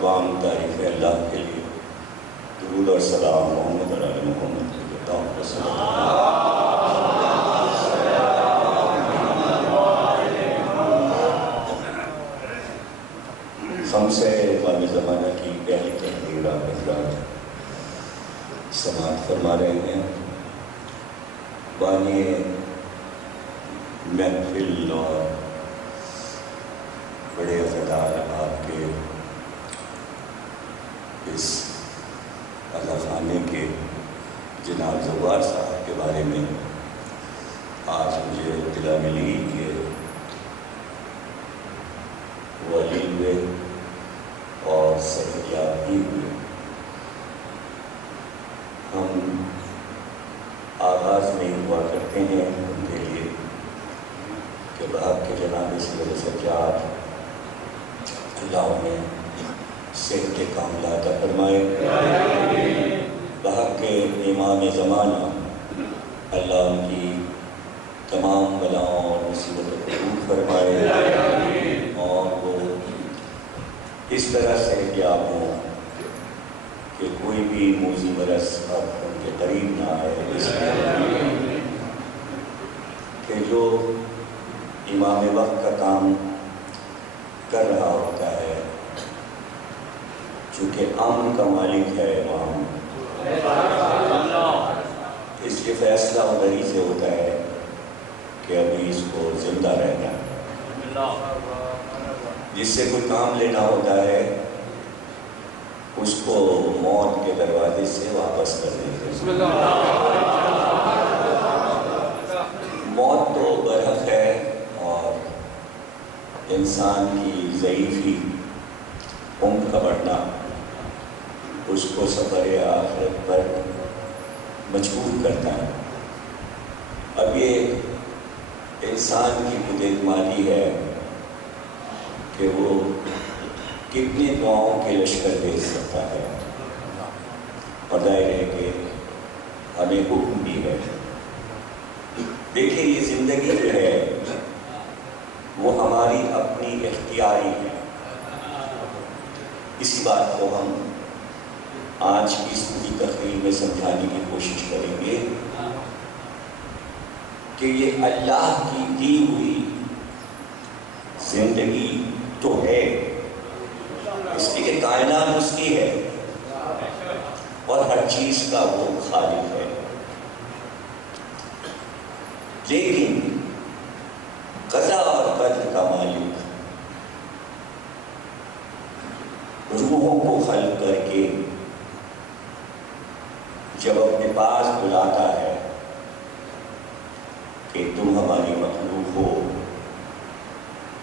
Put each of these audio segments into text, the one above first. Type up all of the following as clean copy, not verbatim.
تمام تعریف اللہ کے لیے درود اور سلام محمد اور آل محمد کے لیے ہم سے باب زمانہ کی پہلی تحریر آپ حضرات سماعت فرما رہے ہیں. بانی محفل اور بڑے عزادار آپ کے اس خانے کے جناب زوار صاحب کے بارے میں آج مجھے اطلاع ملی کہ وہ علی ہوئے اور صحتیاب بھی ہوئے. ہم آغاز میں ہی دعا کرتے ہیں ان کے لیے کہ باپ کے جناب سید سجاد اللہ انہیں صحت کاملہ عطا فرمائے. باپ کے امام زمانہ اللہ ان کی تمام بلاؤں اور مصیبتوں کو دور فرمائے اور وہ اس طرح صحتیاب ہوں کہ کوئی بھی موذی مرض اب ان کے قریب نہ آئے. اس لیے کہ جو امام وقت کا کام کر رہا ہوتا ہے چونکہ امن کا مالک ہے امام، اس کے فیصلہ وہی سے ہوتا ہے کہ ابھی اس کو زندہ رہنا. جس سے کوئی کام لینا ہوتا ہے اس کو موت کے دروازے سے واپس کر دیتے ہیں. موت تو برحق ہے اور انسان کی ضعیفی عمر کا بڑھنا اس کو سفر آخرت پر مجبور کرتا ہے. اب یہ انسان کی خود اعتمادی ہے کہ وہ کتنے دعاؤں کے لشکر بھیج سکتا ہے اور ظاہر ہے کہ ہمیں حکم بھی ہے. دیکھیں یہ زندگی جو ہے وہ ہماری اپنی اختیاری ہے. اسی بات کو ہم آج کی اس پوری تقریر میں سمجھانے کی کوشش کریں گے کہ یہ اللہ کی دی ہوئی زندگی تو ہے، اس لیے کہ کائنات اس کی ہے اور ہر چیز کا وہ خالق ہے. لیکن قضا اور قدر کا مالک روحوں کو خلق کر کے جب اپنے پاس بلاتا ہے کہ تم ہماری مخلوق ہو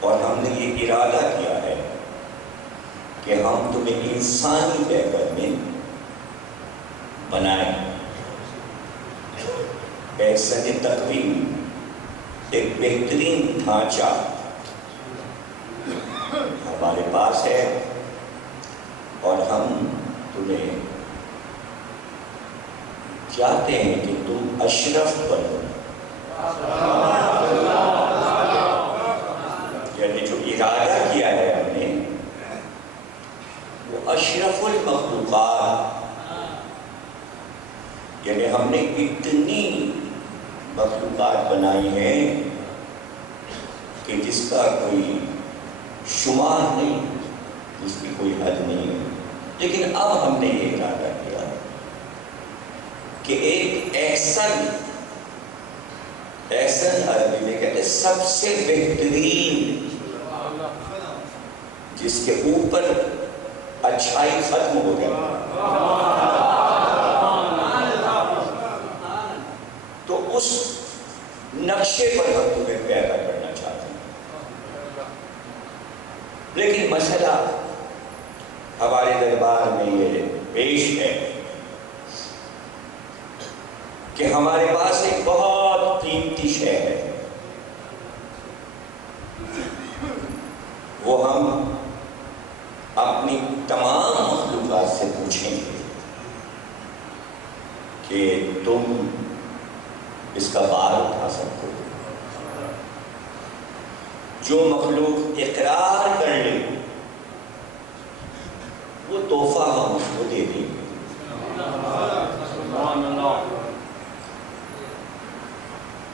اور ہم نے یہ ارادہ کیا ہے کہ ہم تمہیں انسانی پیکر میں بنائیں. احسن تقویم ایک بہترین ڈھانچہ ہمارے پاس ہے اور ہم تمہیں چاہتے ہیں کہ تم اشرف بنو. یعنی جو ارادہ کیا ہے ہم نے وہ اشرف المخلوقات، یعنی ہم نے اتنی مخلوقات بنائی ہیں کہ جس کا کوئی شمار نہیں، جس کی کوئی حد نہیں ہے. لیکن اب ہم نے یہ ارادہ کیا کہ ایک احسن عربی میں کہتے ہیں سب سے بہترین، جس کے اوپر اچھائی ختم ہو گئی، تو اس نقشے پر ہم تمہیں پیدا کرنا چاہتے ہیں. لیکن مسئلہ ہمارے دربار میں یہ پیش ہے کہ ہمارے پاس ایک بہت قیمتی شے ہے، وہ ہم اپنی تمام مخلوقات سے پوچھیں گے کہ تم اس کا بار اٹھا سکتے ہو. جو مخلوق اقرار کر لے تو تحفہ ہم اس کو دے دیں گے۔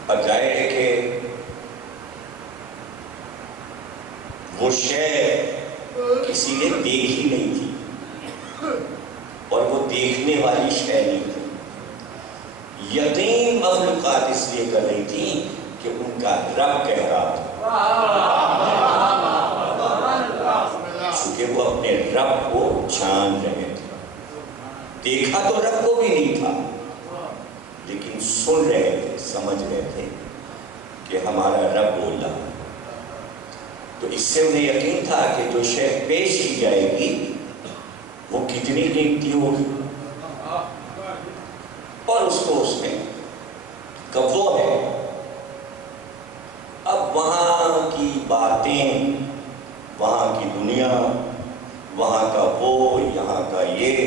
اب ظاہر ہے کہ وہ شے کسی نے دیکھی نہیں تھی اور وہ دیکھنے والی شے نہیں تھی۔ یقین مخلوقات اس لیے کر رہی تھی کہ ان کا رب کہہ رہا تھا، چونکہ وہ اپنے رب کو جان رہے تھے۔ دیکھا تو رب کو بھی نہیں تھا، لیکن سن رہے تھے، سمجھ رہے تھے کہ ہمارا رب بول رہا ہے۔ تو اس سے انہیں یقین تھا کہ جو شے پیش کی جائے گی وہ کتنی قیمتی ہوگی، اور اس کو اس میں کب وہ ہے۔ اب وہاں کی باتیں، وہاں کی دنیا، وہاں کا وہ، یہاں کا یہ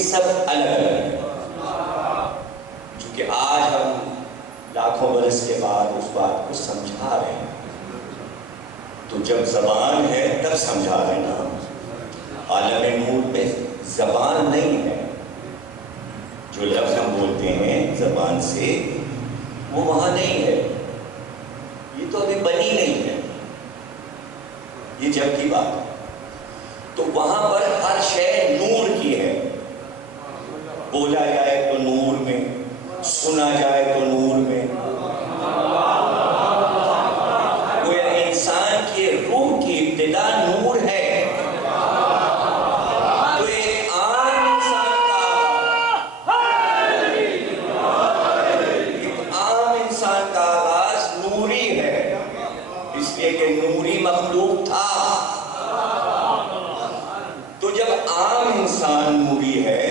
سب الگ الگ ہے۔ چونکہ آج ہم لاکھوں برس کے بعد اس بات کو سمجھا رہے ہیں، تو جب زبان ہے تب سمجھا رہے ہیں نا۔ عالم نور میں زبان نہیں ہے، جو لفظ ہم بولتے ہیں زبان سے وہ وہاں نہیں ہے، یہ تو ابھی بنی نہیں ہے، یہ جب کی بات ہے۔ تو وہاں پر ہر شے نور کی ہے، بولا جائے تو نور میں، سنا جائے تو نور میں۔ گویا انسان کی روح کی ابتدا نور ہے۔ تو ایک عام انسان کا آغاز نوری ہے، اس لیے کہ نوری مخلوق تھا۔ تو جب عام انسان نوری ہے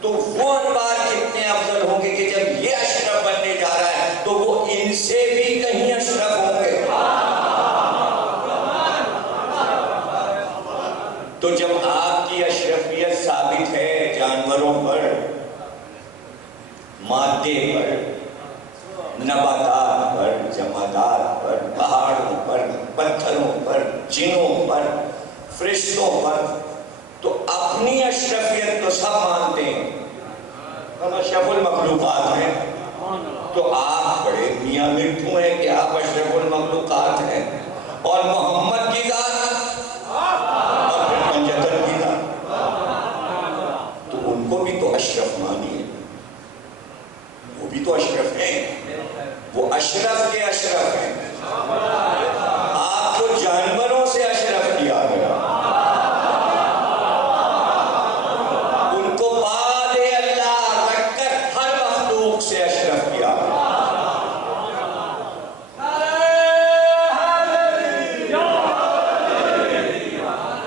تو وہ انوار کتنے افضل ہوں گے کہ جب یہ اشرف بننے جا رہا ہے تو وہ ان سے بھی کہیں اشرف ہوں گے۔ تو جب آپ کی اشرفیت ثابت ہے جانوروں پر، مادے پر، نباتات پر، جمادات پر، پہاڑوں پر، پتھروں پر، جنوں پر، فرشتوں پر، تو اپنی اشرفیت تو سب مانتے ہیں، ہم اشرف المخلوقات ہیں۔ تو آپ بڑے میاں مٹھو ہیں کہ آپ اشرف المخلوقات ہیں، اور محمد کی ذات اور پھر پنجتن کی ذات، تو ان کو بھی تو اشرف مانیے، وہ بھی تو اشرف ہیں، وہ اشرف کے اشرف ہیں۔ آپ کو جانوروں سے اشرف کیا گیا، ان کو بعد اللہ رکھ کر ہر مخلوق سے اشرف کیا گیا۔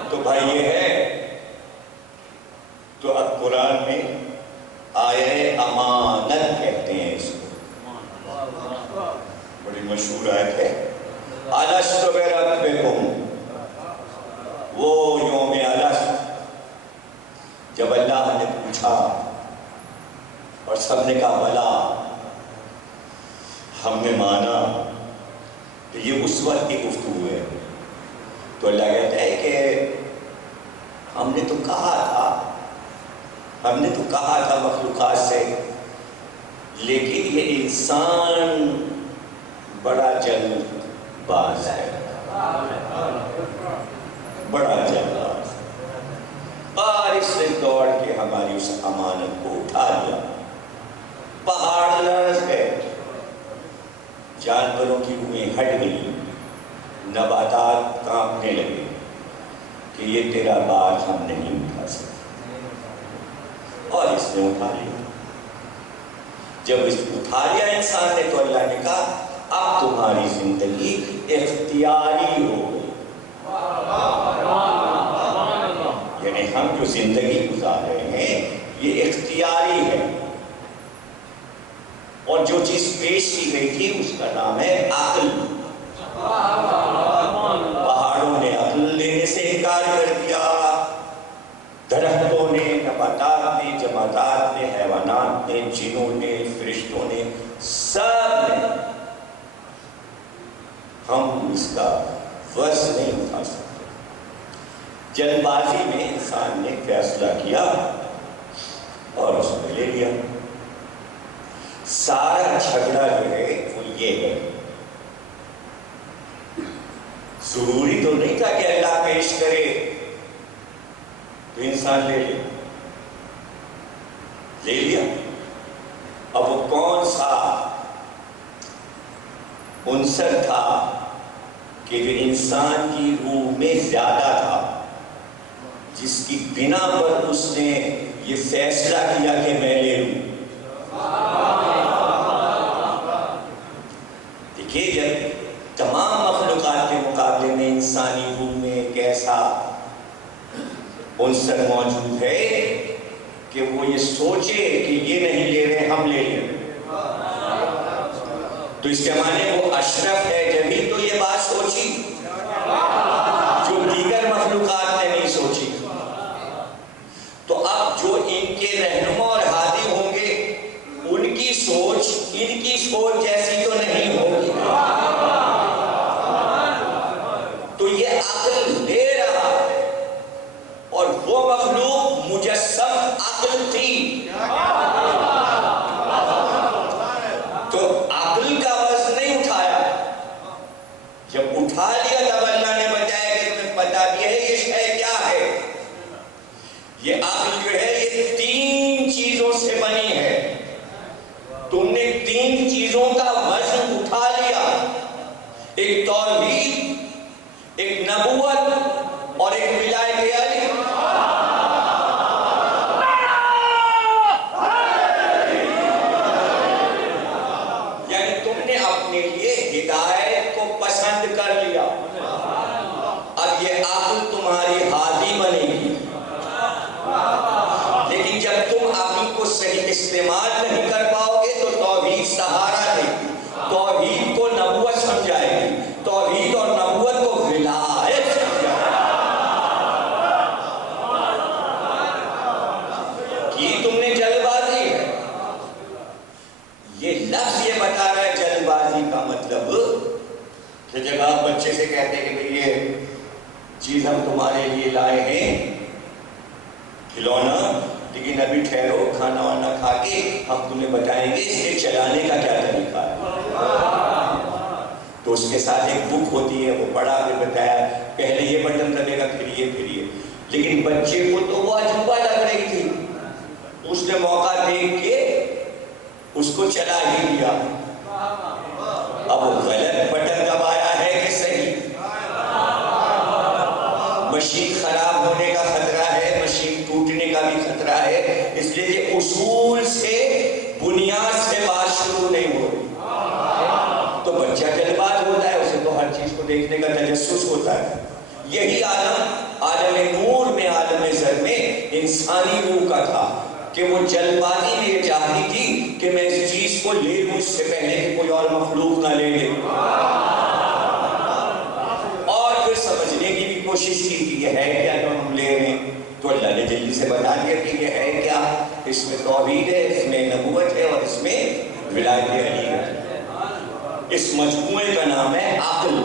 تو بھائی یہ ہے، تو اب قرآن میں آیہ امانت کہتے ہیں اس کو، بڑی مشہور آیت ہے، الست بربکم، وہ یوم الست، جب اللہ نے پوچھا اور سب نے کہا بلا، ہم نے مانا، تو یہ اس وقت کی گفتگو ہے۔ تو اللہ کہتا ہے کہ ہم نے تو کہا تھا مخلوقات سے، لیکن یہ انسان بڑا جلد باز ہے، بڑا جلد باز ہے، بارش سے دوڑ کے ہماری اس امانت کو اٹھا لیا، پہاڑ لرز گئے، جانوروں کی روحیں ہٹ گئی، نباتات کانپنے لگے کہ یہ تیرا بار ہم نہیں اٹھا سکتے، اور اس نے اٹھا لیا۔ جب اس نے اٹھا لیا انسان نے، تو اللہ نے کہا اب تمہاری زندگی اختیاری ہو گئی، یعنی ہم جو زندگی گزار رہے ہیں یہ اختیاری ہے، اور جو چیز پیش کی گئی تھی اس کا نام ہے عقل۔ پہاڑوں نے عقل لینے سے انکار کر دیا، درختوں نے، نباتات نے، جمادات نے، حیوانات نے، جنوں نے، فرشتوں نے، سب نے۔ ہم اس کا وزن نہیں اٹھا سکتے۔ جلد بازی میں انسان نے فیصلہ کیا اور اس نے لے لیا. سارا جھگڑا جو ہے وہ یہ ہے. ضروری تو نہیں تھا کہ اللہ پیش کرے تو انسان لے لیا. اب وہ کون سا عنصر تھا کہ جو انسان کی روح میں زیادہ تھا, جس کی بنا پر اس نے یہ فیصلہ کیا کہ میں لے لوں؟ دیکھیے, جب تمام مخلوقات کے مقابلے میں انسانی روح میں ایک ایسا عنصر موجود ہے کہ وہ یہ سوچے کہ یہ نہیں لے رہے, ہم لے لیں, تو اس کے معنی وہ اشرف ہے. جبھی تو یہ بات سوچی جو دیگر مخلوقات نے نہیں سوچی. تو اب جو ان کے رہنما اور ہادی ہوں گے, ان کی سوچ ان کی سوچ جیسی تو نہیں ہوگی. تو یہ عقل دے رہا ہے, اور وہ مخلوق مجسم عقل تھی. تو عقل کا وزن نہیں اٹھایا. جب اٹھا لیا تب اللہ نے بتایا کہ تمہیں پتا بھی ہے یہ شے کیا ہے. یہ عقل جو ہے یہ 3 چیزوں سے بنی ہے. تم نے 3 چیزوں کا وزن اٹھا لیا, ایک توحید, ایک نبوت اور ایک ولایت علی. یعنی تم نے اپنے لیے ہدایت کو پسند کر لیا. اب یہ عقل تمہاری ہادی بنے گی, لیکن جب تم عقل کو صحیح استعمال نہیں کر پاؤ گے تو توحید سہارا دے گی, توحید کو نبوت سمجھائے گی, توحید اور نبوت کو ولایت سمجھائے گی. تم نے جلد بازی ہے. یہ لفظ یہ بتا رہا ہے جلد بازی کا مطلب کہ جب آپ بچے سے کہتے ہیں کہ یہ چیز ہم تمہارے لیے لائے ہیں کھلونا, لیکن ابھی ٹھہرو, کھانا وانا کھا کے ہم تمہیں بتائیں گے اس کے چلانے کا کیا طریقہ ہے. تو اس کے ساتھ ایک بک ہوتی ہے, وہ پڑھا پھر بتایا پہلے یہ بٹن دبے گا پھر یہ. لیکن بچے کو تو وہ عجوبہ لگ رہی تھی, اس نے موقع دیکھ کے اس کو چلا ہی لیا. اب وہ غلط بٹن دبایا ہے کہ صحیح. مشین خراب ہونے کا خطرہ ہے, مشین ٹوٹنے کا بھی خطرہ ہے, اس لیے کہ اصول سے بنیاد سے بات شروع نہیں ہو رہی. تو بچہ جلد باز ہوتا ہے, اسے تو ہر چیز کو دیکھنے کا تجسس ہوتا ہے. یہی عالم نور میں, عالم زر میں انسانی روح کا تھا کہ وہ جلد بازی میں یہ چاہتی تھی کہ میں اس چیز کو لے لوں اس سے پہلے کہ کوئی اور مخلوق نہ لے لے, اور پھر سمجھنے کی بھی کوشش کی کہ یہ ہے کیا جو ہم لے رہے ہیں. تو اللہ نے جلدی سے بتا دیا کہ یہ ہے کیا, اس میں توحید ہے, اس میں نبوت ہے, اور اس میں ولایت علی ہے. اس مجموعے کا نام ہے عقل.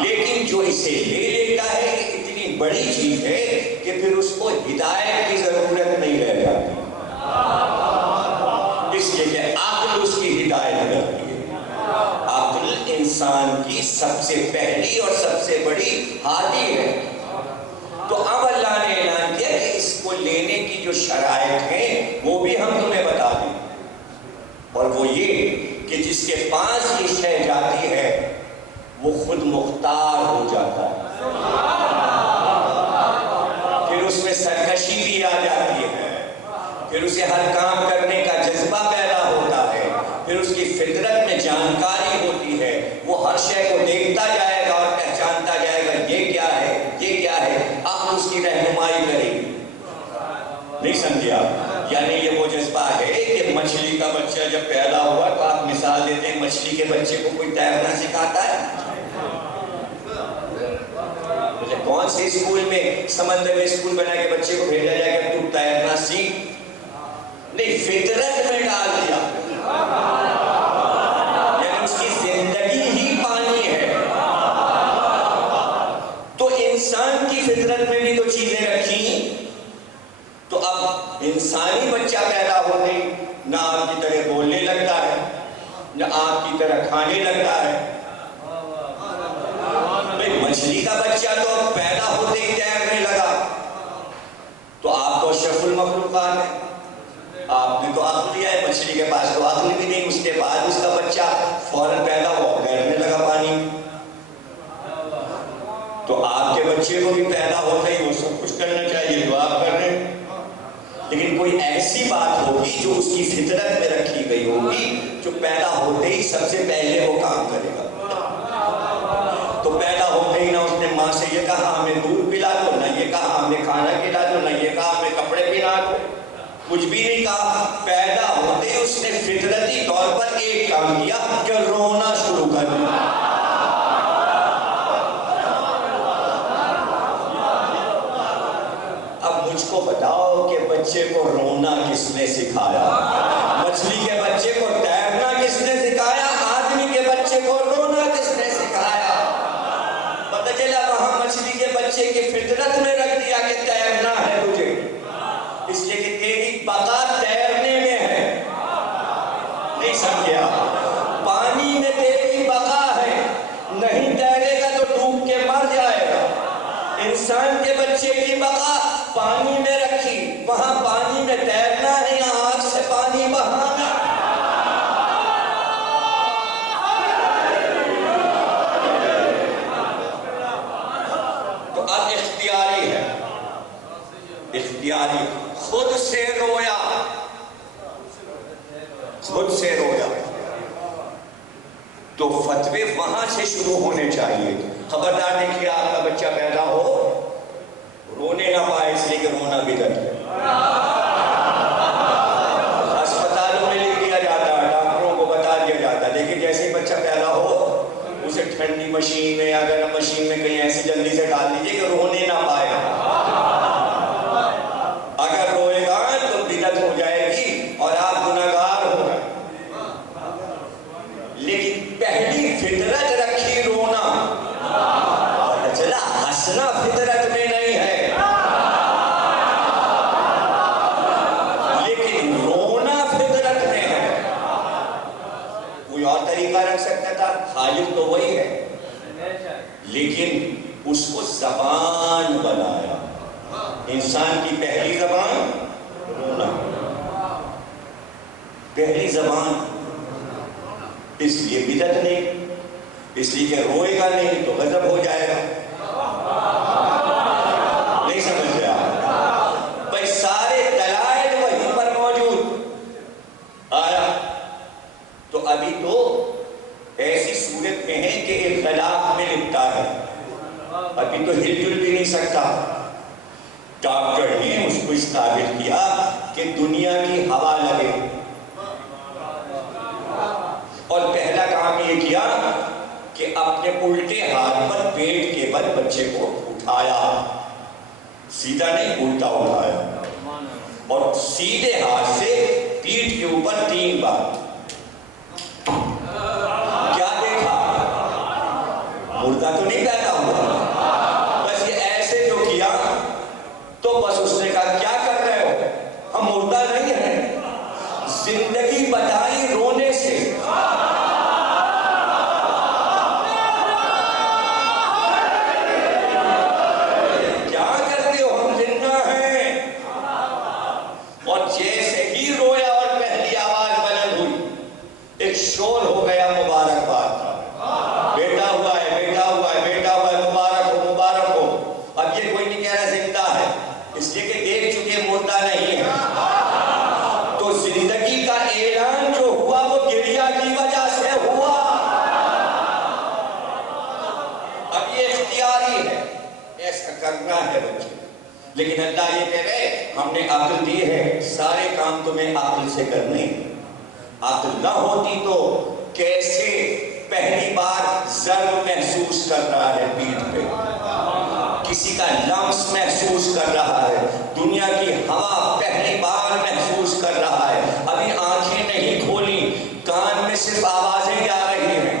لیکن جو اسے لے لیتا ہے یہ اتنی بڑی چیز ہے کہ پھر اس کو ہدایت کی ضرورت نہیں رہ جاتی, اس لیے کہ عقل اس کی ہدایت کرتی ہے. عقل انسان کی سب سے پہلی اور سب سے بڑی ہادی ہے. تو اب اللہ نے اعلان کیا کہ اس کو لینے کی جو شرائط ہیں وہ بھی ہم تمہیں بتا دیں, اور وہ یہ کہ جس کے پاس یہ شے جاتی ہے وہ خود مختار ہو جاتا ہے. پھر اس میں سرکشی بھی آ جاتی ہے, پھر اسے ہر کام کرنے کا جذبہ پیدا ہوتا ہے, پھر اس کی فطرت میں جانکاری ہوتی ہے, وہ ہر شے کو دیکھتا جائے گا اور پہچانتا جائے گا یہ کیا ہے, یہ کیا ہے. عقل اس کی رہنمائی کرے گی. نہیں سمجھے آپ؟ یعنی یہ وہ جذبہ ہے کہ مچھلی کا بچہ جب پیدا ہوا تو آپ مثال دیتے ہیں مچھلی کے بچے کو کوئی تیرنا سکھاتا ہے؟ کون سے اسکول میں سمندر میں اسکول بنا کے بچے کو بھیجا جائے گا تو تیرنا سیکھ؟ نہیں, فطرت میں ڈال دیا. یعنی اس کی زندگی ہی پانی ہے. تو انسان کی فطرت بچے کو بھی پیدا ہوتا ہی وہ سب کچھ کرنا چاہیے جو آپ کر رہے ہیں، لیکن کوئی ایسی بات ہوگی جو اس کی فطرت میں رکھی گئی ہوگی جو پیدا ہوتے ہی سب سے پہلے وہ کام کرے گا۔ تو پیدا ہوتے ہی نہ اس نے ماں سے یہ کہا ہمیں دودھ پلا دو، نہ یہ کہا ہمیں کھانا کھلا دو، نہ یہ کہا ہمیں کپڑے پہنا دو، کچھ بھی نہیں کہا۔ پیدا ہوتے ہی اس نے فطرتی طور پر ایک کام کیا کہ رونا شروع کر دیا۔ اب مجھ کو بتاؤ کہ بچے کو رونا کس نے سکھایا؟ مچھلی کے بچے کو تیرنا کس نے سکھایا؟ آدمی کے بچے کو رونا کس نے سکھایا؟ پتہ چلا وہاں مچھلی کے بچے کی فطرت میں رکھ دیا کہ تیرنا ہے تجھے، اس لیے کہ تیری بقا تیرنے میں ہے۔ نہیں سمجھا؟ پانی میں تیری بقا ہے، نہیں تیرے گا تو ڈوب کے مر جائے گا۔ انسان کے بچے کی بقا پانی میں رکھی، وہاں پانی میں تیرنا ہے یا آنکھ سے پانی بہانا۔ تو اب اختیاری ہے، اختیاری خود سے رویا، خود سے رویا تو فتوے وہاں سے شروع ہونے چاہیے۔ خبردار نہیں کیا آپ کا بچہ پیدا ہو رونے نہ پائے، اس لیے کہ رونا بدعت ہے۔ اسپتالوں میں لکھ دیا جاتا ہے، ڈاکٹروں کو بتا دیا جاتا ہے، لیکن جیسے ہی بچہ پیدا ہو اسے ٹھنڈی مشین میں یا گرم مشین میں کہیں ایسے جلدی سے ڈال دیجیے کہ رونے نہ پائے۔ اگر روئے گا تو بدعت ہو جائے گی اور آپ گناہگار ہو گئے۔ لیکن پہلی فطرت رکھی رونا، پتہ چلا ہنسنا فطرت میں نہیں ہے، لیکن رونا فطرت میں ہے۔ کوئی اور طریقہ رکھ سکتا تھا، خالق تو وہی ہے، لیکن اس کو زبان بنایا۔ انسان کی پہلی زبان رونا، پہلی زبان، اس لیے بدعت نہیں، اس لیے کہ روئے گا نہیں تو غضب ہو جائے گا۔ نہیں سمجھ رہے آپ؟ بھائی سارے دلائل وہیں پر موجود آیا تو ابھی تو ایسی صورت میں ہے کہ اختلاف میں لپٹا ہے، ابھی تو ہل جل بھی نہیں سکتا۔ ڈاکٹر نے اس کو اس قابل کیا کہ دنیا کی ہوا لگے، اور پہلا کام یہ کیا کہ اپنے الٹے ہاتھ پر پیٹ کے بل بچے کو اٹھایا، سیدھا نہیں الٹا اٹھایا، اور سیدھے ہاتھ سے پیٹ کے اوپر 3 بار۔ کیا دیکھا؟ مردہ تو نہیں پیدا ہوا، بس یہ ایسے جو کیا تو بس اس نے کہا کیا کر رہے ہو؟ ہم مردہ نہیں ہیں، زندگی بتائی رونے سے۔ کیا کرتے ہو؟ ہم زندہ ہیں۔ اور جیسے ہی رویا اور پہلی آواز بلند ہوئی، ایک شور ہو گیا مبارکباد کا، بیٹا ہوا ہے، بیٹا ہوا ہے، بیٹا ہوا ہے، مبارک ہو، مبارک ہو۔ اب یہ کوئی نہیں کہہ رہا زندہ ہے، اس لیے کہ دیکھ چکے مردہ نہیں ہے۔ تو زندگی کا اعلان جو ہوا وہ گریہ کی وجہ سے ہوا۔ اب یہ اختیاری ہے، ایسا کرنا ہے بچے، لیکن اللہ یہ کہہ رہے ہم نے عقل دی ہے، سارے کام تمہیں عقل سے کرنے۔ عقل نہ ہوتی تو کیسے پہلی بار ضرب محسوس کر رہا ہے پیٹھ پہ، کسی کا لمس محسوس کر رہا ہے، دنیا کی ہوا پہلی بار محسوس کر رہا ہے، ابھی آنکھیں نہیں کھولی، کان میں صرف آوازیں آ رہی ہیں،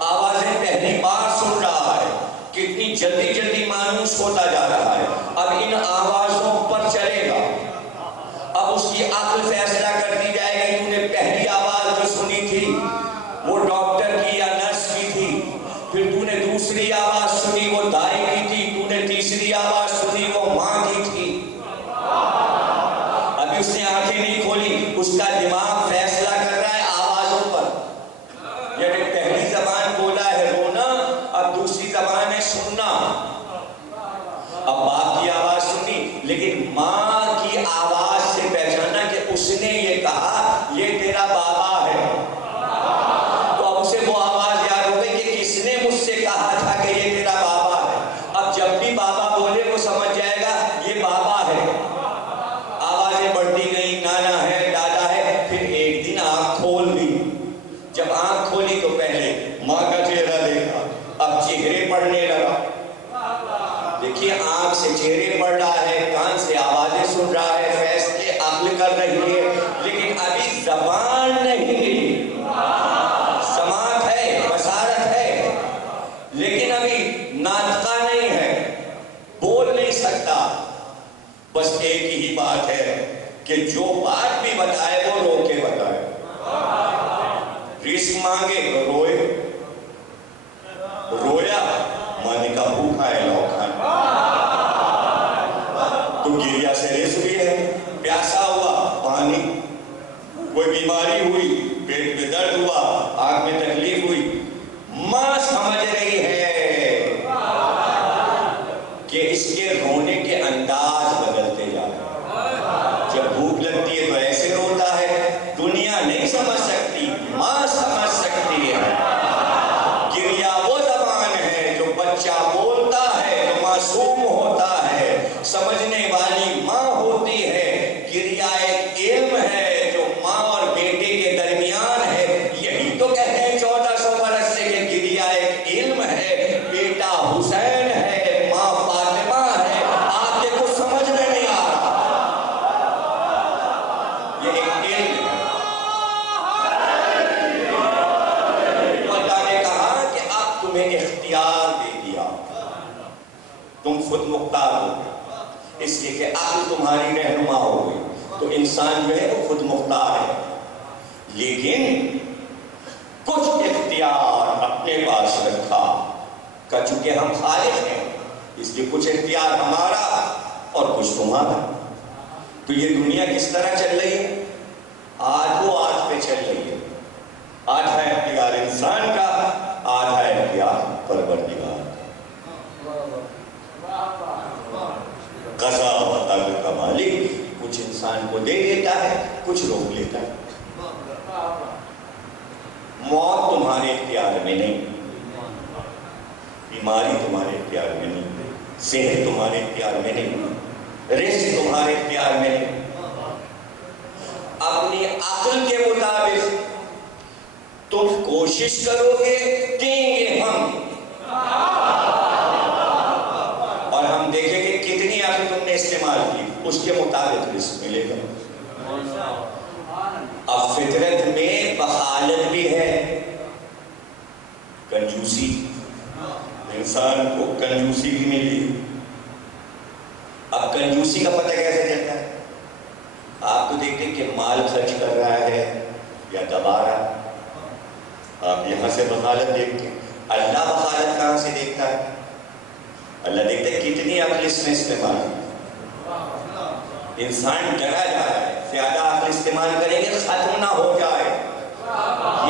آوازیں پہلی بار سن رہا ہے، کتنی جلدی جلدی مانوس ہوتا جا رہا ہے۔ اب ان آوازوں پر چلے گا، اب اس کی عقل فیصلہ کرتی جائے گی تو نے پہلی آواز جو سنی تھی وہ ڈاکٹر کی یا نرس کی تھی، پھر تو نے دوسری آواز سنی وہ دائی کی تھی، تو نے تیسری آواز سنی وہ ماں کی تھی۔ ابھی اس نے آنکھیں نہیں کھولی، اس کا دماغ فیصلہ کر رہا ہے آوازوں پر۔ یعنی پہلی زبان بولا ہے رونا، اب دوسری زبان ہے سننا۔ لیکن ماں کی آواز سے پہچانا کہ اس نے یہ کہا یہ تیرا بابا ہے، تو اب اسے وہ آواز یاد ہو گئی کہ کس نے مجھ سے کہا تھا کہ یہ تیرا بابا ہے۔ اب جب بھی بابا بولے وہ سمجھ جائے گا یہ بابا ہے۔ آوازیں بڑھتی گئی، نانا ہے، دادا ہے، پھر ایک دن آنکھ کھول دی۔ جب آنکھ کھولی تو پہلے ماں کا چہرہ دیکھا، اب چہرے پڑھنے لگا۔ دیکھیے آنکھ سے چہرے پڑھ رہا ہے، کان سے آوازیں سن رہا ہے، فیصلے عقل کر رہی ہے، لیکن ابھی زبان نہیں ملی۔ سماعت ہے، بصارت ہے، لیکن ابھی ناطقہ نہیں ہے، بول نہیں سکتا۔ بس ایک ہی بات ہے کہ جو بات بھی بتائے وہ رو کے بتائے۔ رزق مانگے تو روئے، رویا ماں نے کہا بھوکا ہے لاؤ کھانا، تو گریا سے رزق بھی ہے۔ پیاسا ہوا پانی، کوئی بیماری ہوئی، پیٹ میں درد ہوا، آنکھ میں تکلیف ہوئی، ماں سمجھ رہی ہے کہ اس کے رونے کے انداز بدلتے جا رہے۔ جب بھوک لگتی ہے تو ایسے روتا ہے، دنیا نہیں سمجھ سکتی، ماں سمجھ سکتی ہے۔ گریا وہ زبان ہے جو بچہ بولتا ہے، جو معصوم ہوتا ہے، سمجھنے والی ماں ہوتی ہے۔ گریا ایک علم ہے جو ماں اور بیٹے کے درمیان ہے۔ یہی تو کہتے ہیں 1400 برس سے کہ گریا ایک علم ہے۔ بیٹا حسین ہے، ماں فاطمہ ہے، آپ کے کچھ سمجھ میں نہیں آ رہا، یہ ایک علم ہے۔ اللہ نے کہا کہ اب تمہیں اختیار دے دیا، تم خود مختار ہو، اس لیے کہ عقل تمہاری رہنما ہو گئی، تو انسان جو ہے وہ خود مختار ہے، لیکن کچھ اختیار اپنے پاس رکھا کہ چونکہ ہم خالق ہیں اس لیے کچھ اختیار ہمارا اور کچھ تمہارا۔ تو یہ دنیا کس طرح چل رہی ہے؟ آج وہ آج پہ چل رہی ہے، آدھا اختیار انسان کا، آدھا اختیار پروردگار کا۔ قضا و قدر کا مالک کچھ انسان کو دے دیتا ہے، کچھ روک لیتا ہے۔ موت تمہارے اختیار میں نہیں، بیماری تمہارے اختیار میں نہیں، صحت تمہارے اختیار میں نہیں، رزق تمہارے اختیار میں نہیں۔ اپنی عقل کے مطابق تم کوشش کرو گے، دیں گے ہم، اور ہم دیکھیں گے کتنی عقل تم نے استعمال کی، اس کے مطابق رزق ملے گا۔ اب فطرت میں بخالت بھی ہے، کنجوسی، انسان کو کنجوسی بھی ملی۔ اب کنجوسی کا پتہ کیسے چلتا ہے؟ آپ تو دیکھتے ہیں کہ مال خرچ کر رہا ہے یا دبا رہا، آپ یہاں سے بخالت دیکھتے ہیں۔ اللہ بخالت کہاں سے دیکھتا ہے؟ اللہ دیکھتا ہے کتنی عقل اس نے استعمال کی۔ انسان ڈرا جا رہا ہے، زیادہ عقل استعمال کریں گے ختم نہ ہو جائے،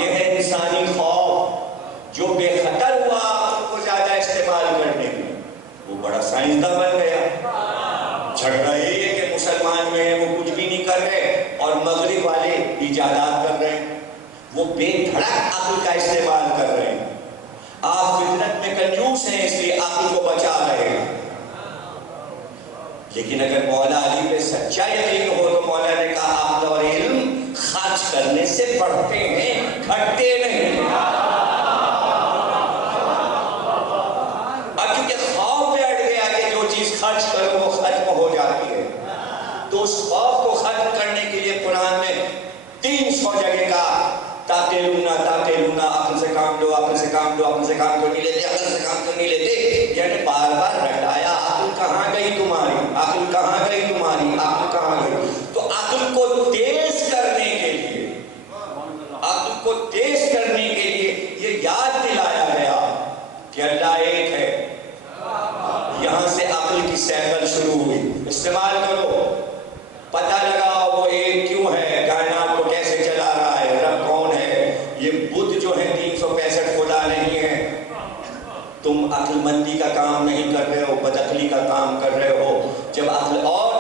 یہ ہے انسانی خوف۔ جو بے خطر ہوا عقل کو زیادہ استعمال کرنے میں، وہ بڑا سائنسداں بن گیا۔ جھگڑا یہ ہے کہ مسلمان جو ہیں وہ کچھ بھی نہیں کر رہے اور مغرب والے ایجادات کر رہے ہیں، وہ بے دھڑک عقل کا استعمال کر رہے ہیں۔ آپ فطرت میں کنجوس ہیں اس لیے عقل کو بچا رہے ہیں، لیکن اگر مولا علی پہ سچا یقین ہو تو مولا نے کہا عقل اور علم خرچ کرنے سے بڑھتے ہیں، گھٹتے نہیں۔ اب کیونکہ خوف بیٹھ گیا کہ جو چیز خرچ کرو وہ ختم ہو جاتی ہے، تو اس خوف کو ختم کرنے کے لیے قرآن میں 300 جگہ کا تاقیلونا عقل سے کام لو، عقل سے کام لو، عقل سے کام تو نہیں لیتے، عقل سے کام تو نہیں لیتے، یعنی بار بار رٹایا عقل کہاں گئی تمہاری، عقل کہاں گئی تمہاری، عقل کہاں گئی۔ تو عقل کو تیز کرنے کے لیے، عقل کو تیز کرنے کے لیے یہ یاد دلایا گیا کہ اللہ ایک ہے۔ یہاں سے عقل کی سائیکل شروع ہوئی، استعمال کرو، پتہ لگا وہ ایک کیوں ہے، کائنات کو کیسے چلا رہا ہے، رب کون ہے۔ یہ بدھ جو ہے 365 خدا نہیں ہے، تم عقل مندی کا کام نہیں کر رہے ہو، بدعقلی کا کام کر رہے ہو۔ جب عقل اور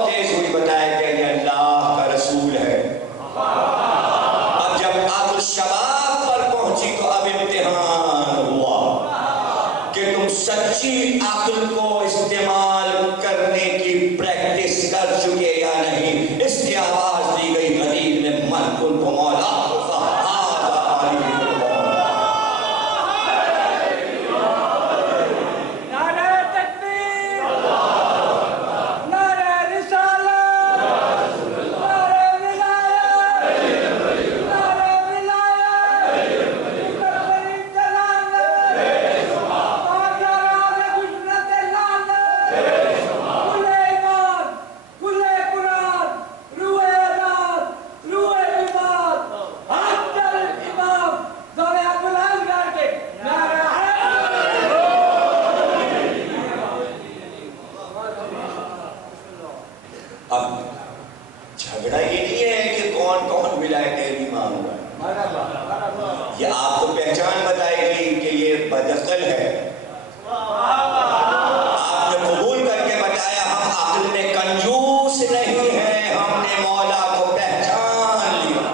اب جھگڑا یہ نہیں ہے کہ کون کون ولایتیں بھی مانگ رہا ہے، یہ آپ کو پہچان بتائے گی کہ یہ بدعقل ہے۔ آپ نے قبول کر کے بتایا ہم عقل میں کنجوس نہیں ہیں، ہم نے مولا کو پہچان لیا،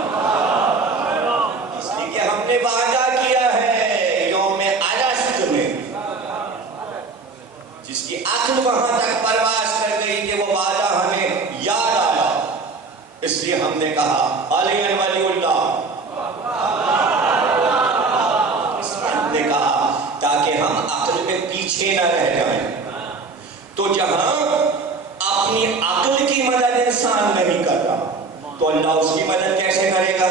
اس لیے کہ ہم نے وعدہ کیا ہے یوم الست میں، جس کی عقل وہاں تک پرواز کر گئی کہ وہ وعدہ ہمیں یاد آیا، اس لیے ہم نے کہا علی ولی اللہ، اس لیے ہم نے کہا تاکہ ہم عقل میں پیچھے نہ رہ جائیں۔ تو جہاں اپنی عقل کی مدد انسان نہیں کر رہا تو اللہ اس کی مدد کیسے کرے گا؟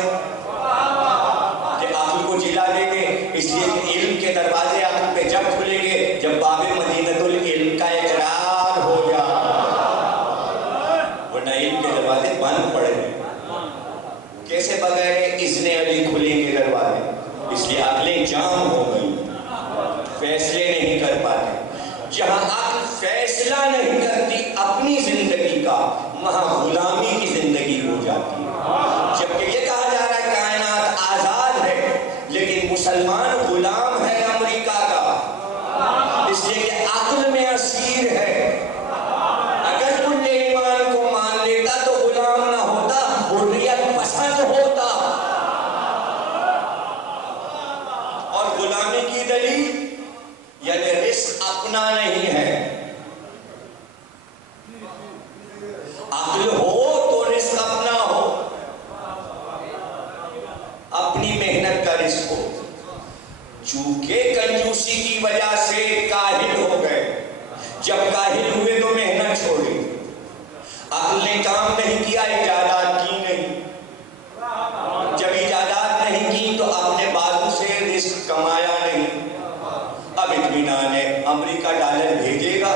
کہ عقل کو جلا دے گے، اس لیے کہ علم کے دروازے عقل پہ جب کھلیں گے جب باب مدینۃ العلم کا اقرار ہو جائے، ورنہ علم کے دروازے بند پڑے ہیں۔ کیسے بغیر اذن علی کھلیں گے دروازے؟ اس لیے عقلیں جام ہو گئی، فیصلے نہیں کر پاتے۔ جہاں عقل فیصلہ نہیں کرتی اپنی زندگی کا، وہاں غلامی کی زندگی ہو جاتی ہے۔ جبکہ یہ کہا جا رہا ہے کائنات آزاد ہے، لیکن مسلمان غلام ہے امریکہ کا، اس لیے کہ عقل میں اسیر ہے۔ اگر کل ایمان کو مان لیتا تو غلام نہ ہوتا، حریت پسند ہوتا۔ اور غلامی کی دلیل یعنی رزق اپنا نہیں ہے۔ عقل ہو تو رزق اپنا ہو، اپنی محنت کا رزق ہو۔ چونکہ کنجوسی کی وجہ سے کاہل ہو گئے، جب کاہل ہوئے تو محنت چھوڑی، عقل نے کام نہیں کیا، ایجادات کی نہیں، جب ایجادات نہیں کی تو اپنے بازو سے رزق کمایا نہیں۔ اب اطمینان ہے امریکہ ڈالر بھیجے گا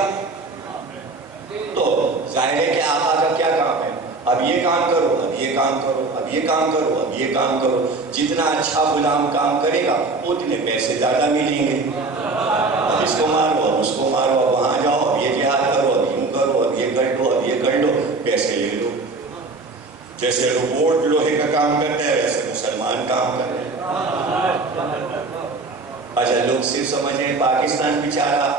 تو ظاہر ہے کہ آقا کا کیا کام ہے، اب یہ کام کرو، اب یہ کام کرو، اب یہ کام کرو، اب یہ کام کرو۔ جتنا اچھا غلام کام کرے گا اتنے پیسے زیادہ ملیں گے۔ اب اس کو مارو، اب اس کو مارو، اب وہاں جاؤ، اب یہ جہاد کرو، اب یوں کرو، اب یہ کر لو، اب یہ کر لو، پیسے لے لو۔ جیسے روبوٹ لوہے کا کام کرتا ہے ویسے مسلمان کام کر رہے ہیں۔ اچھا لوگ صرف سمجھیں پاکستان بیچارہ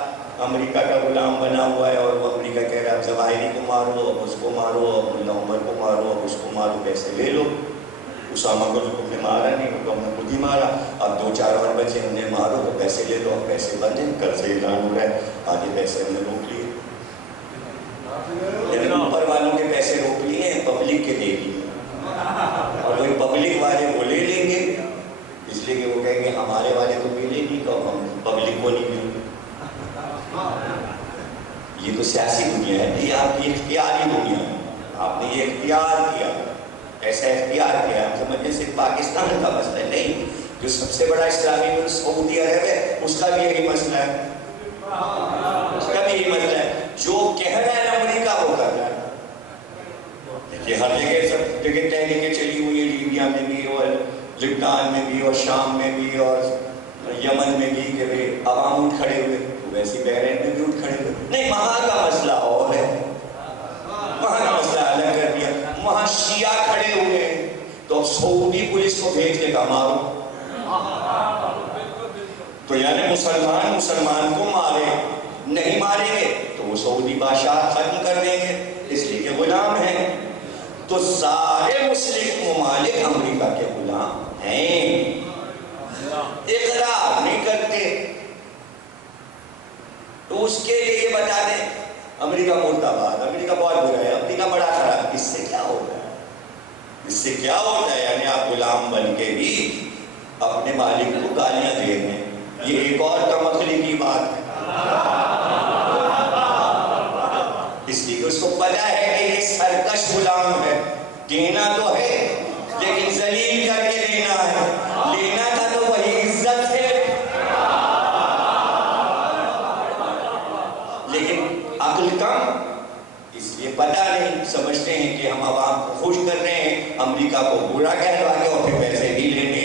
امریکہ کا غلام بنا ہوا ہے اور وہ امریکہ کہہ رہا ہے اب ظواہری کو مارو، اب اس کو مارو، اب ملا عمر کو مارو، اب اس کو مارو، پیسے لے لو۔ اسامہ کو تو تم نے مارا نہیں، تو ہم نے خود ہی مارا، اب 2-4 اور بچے انہیں مارو تو پیسے لے لو، اب پیسے بند ہیں، قرض اعلان ہو رہا ہے، آگے پیسے ہم نے روک لیے، یعنی اوپر والوں کے پیسے روک لیے ہیں، پبلک کے دے دیے، اور وہی پبلک والے وہ لے لیں گے، اس لیے کہ وہ کہیں گے ہمارے والے تو ملے نہیں تو ہم پبلک کو نہیں ملیں۔ یہ تو سیاسی دنیا ہے، یہ آپ کی اختیاری دنیا ہے، آپ نے یہ اختیار کیا، ایسا اختیار کیا۔ ہم سمجھیں صرف پاکستان کا مسئلہ نہیں، جو سب سے بڑا اسلامی ملک سعودی عرب ہے اس کا بھی یہی مسئلہ ہے، اس کا بھی یہی مسئلہ ہے۔ جو کہہ رہا ہے امریکہ وہ کر رہا ہے۔ دیکھیے ہر جگہ سب جگہ تحریکیں چلی ہوئی ہیں، لیبیا میں بھی اور لبنان میں بھی اور شام میں بھی اور یمن میں بھی، کہ عوام اٹھ کھڑے ہوئے، ویسے بحرین میں بھی اٹھ کھڑے ہوئے۔ نہیں، وہاں کا مسئلہ اور ہے، وہاں کا مسئلہ الگ کر دیا۔ وہاں شیعہ کھڑے ہوئے ہیں تو اب سعودی پولیس کو بھیج کے کہا مارو، تو یعنی مسلمان مسلمان کو مارے، نہیں ماریں گے تو وہ سعودی بادشاہ ختم کر دیں گے، اس لیے کہ غلام ہیں۔ تو سارے مسلم ممالک امریکہ کے غلام ہیں، اقرار نہیں کرتے۔ تو اس کے لیے یہ بتا دیں امریکہ مرد آباد، امریکہ بہت برا ہے، امریکہ بڑا خراب، اس سے کیا ہوتا ہے؟ اس سے کیا ہوتا ہے؟ یعنی آپ غلام بن کے بھی اپنے مالک کو گالیاں دے رہے ہیں، یہ ایک اور تمخلی کی بات ہے۔ اس لیے کہ اس کو پتا ہے کہ یہ سرکش غلام ہے، دینا تو ہے لیکن ذلیل کر کے دینا ہے، لینا تھا تو وہی عزت ہے، لیکن عقل کم، اس لیے پتہ نہیں، سمجھتے ہیں کہ ہم عوام کو خوش کر رہے ہیں، امریکہ کو برا کہلوا کے اور پھر پیسے بھی لینے۔